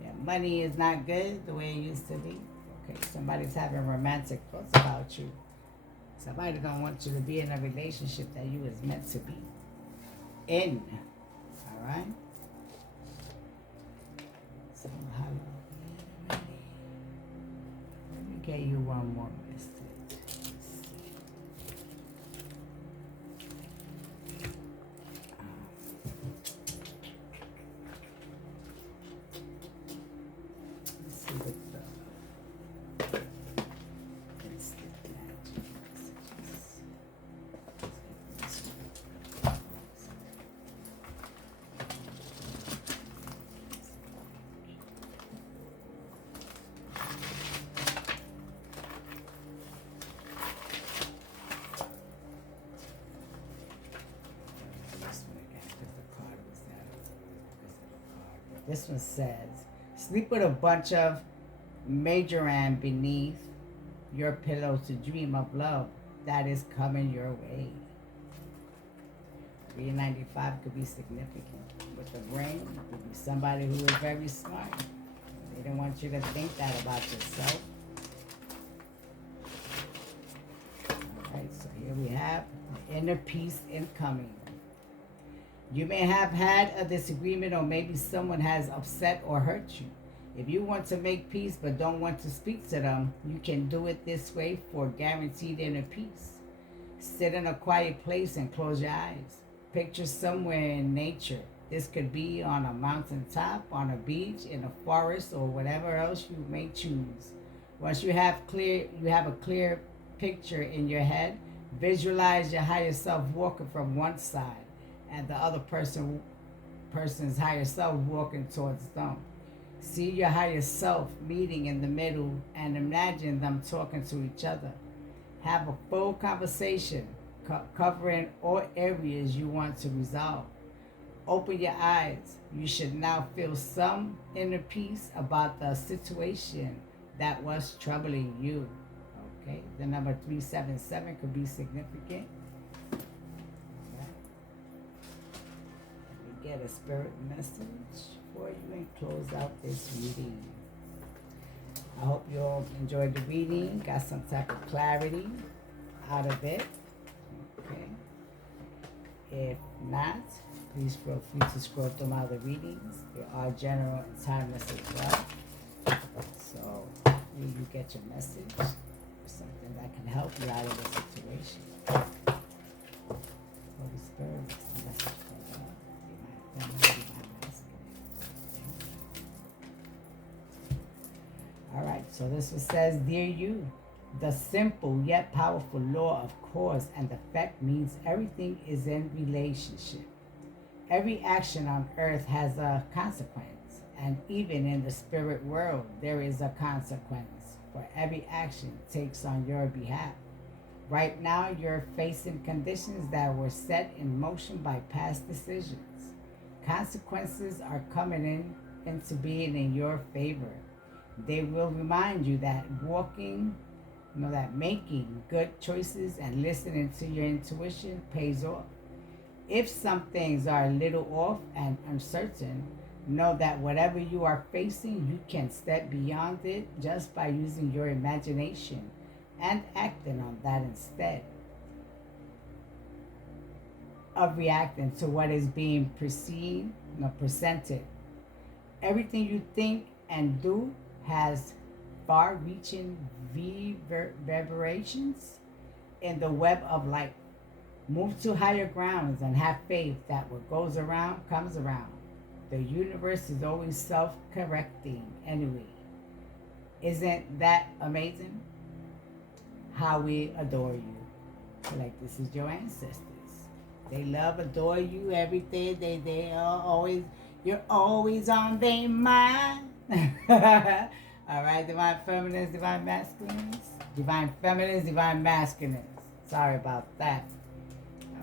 Yeah, money is not good the way it used to be. Okay, somebody's having romantic thoughts about you. Somebody don't want you to be in a relationship that you was meant to be in. All right? So, let me get you one more message. Let's see what the instant magic messages. This one says, sleep with a bunch of marjoram beneath your pillow to dream of love that is coming your way. 395 could be significant. With the brain, it could be somebody who is very smart. They don't want you to think that about yourself. Alright, so here we have the inner peace incoming. You may have had a disagreement, or maybe someone has upset or hurt you. If you want to make peace but don't want to speak to them, you can do it this way for guaranteed inner peace. Sit in a quiet place and close your eyes. Picture somewhere in nature. This could be on a mountaintop, on a beach, in a forest, or whatever else you may choose. Once you have a clear picture in your head, visualize your higher self walking from one side and the other person's higher self walking towards them. See your higher self meeting in the middle and imagine them talking to each other. Have a full conversation covering all areas you want to resolve. Open your eyes. You should now feel some inner peace about the situation that was troubling you. Okay, the number 377 could be significant. Okay. Let me get a spirit message for you and close out this reading. I hope you all enjoyed the reading, got some type of clarity out of it. Okay. If not, please feel free to scroll through my other readings. They are general and timeless as well. So you get your message or something that can help you out of the situation. Holy Spirit, what's the message for God? Divine feminine, divine masculine. All right, so this one says, Dear you, the simple yet powerful law of cause and effect means everything is in relationship. Every action on earth has a consequence, and even in the spirit world, there is a consequence for every action takes on your behalf. Right now, you're facing conditions that were set in motion by past decisions. Consequences are coming into being in your favor. They will remind you that that making good choices and listening to your intuition pays off. If some things are a little off and uncertain, know that whatever you are facing, you can step beyond it just by using your imagination and acting on that instead of reacting to what is being presented. Everything you think and do has far-reaching reverberations in the web of life. Move to higher grounds and have faith that what goes around comes around. The universe is always self-correcting anyway. Isn't that amazing? How we adore you. Like this is your ancestors. They love, adore you every day. They are always, you're always on their mind. All right, divine feminines, divine masculines. Divine feminines, divine masculines. Sorry about that.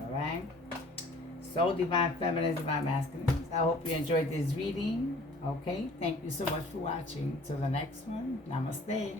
All right. So, divine feminines, divine masculines. I hope you enjoyed this reading. Okay. Thank you so much for watching. Till the next one. Namaste.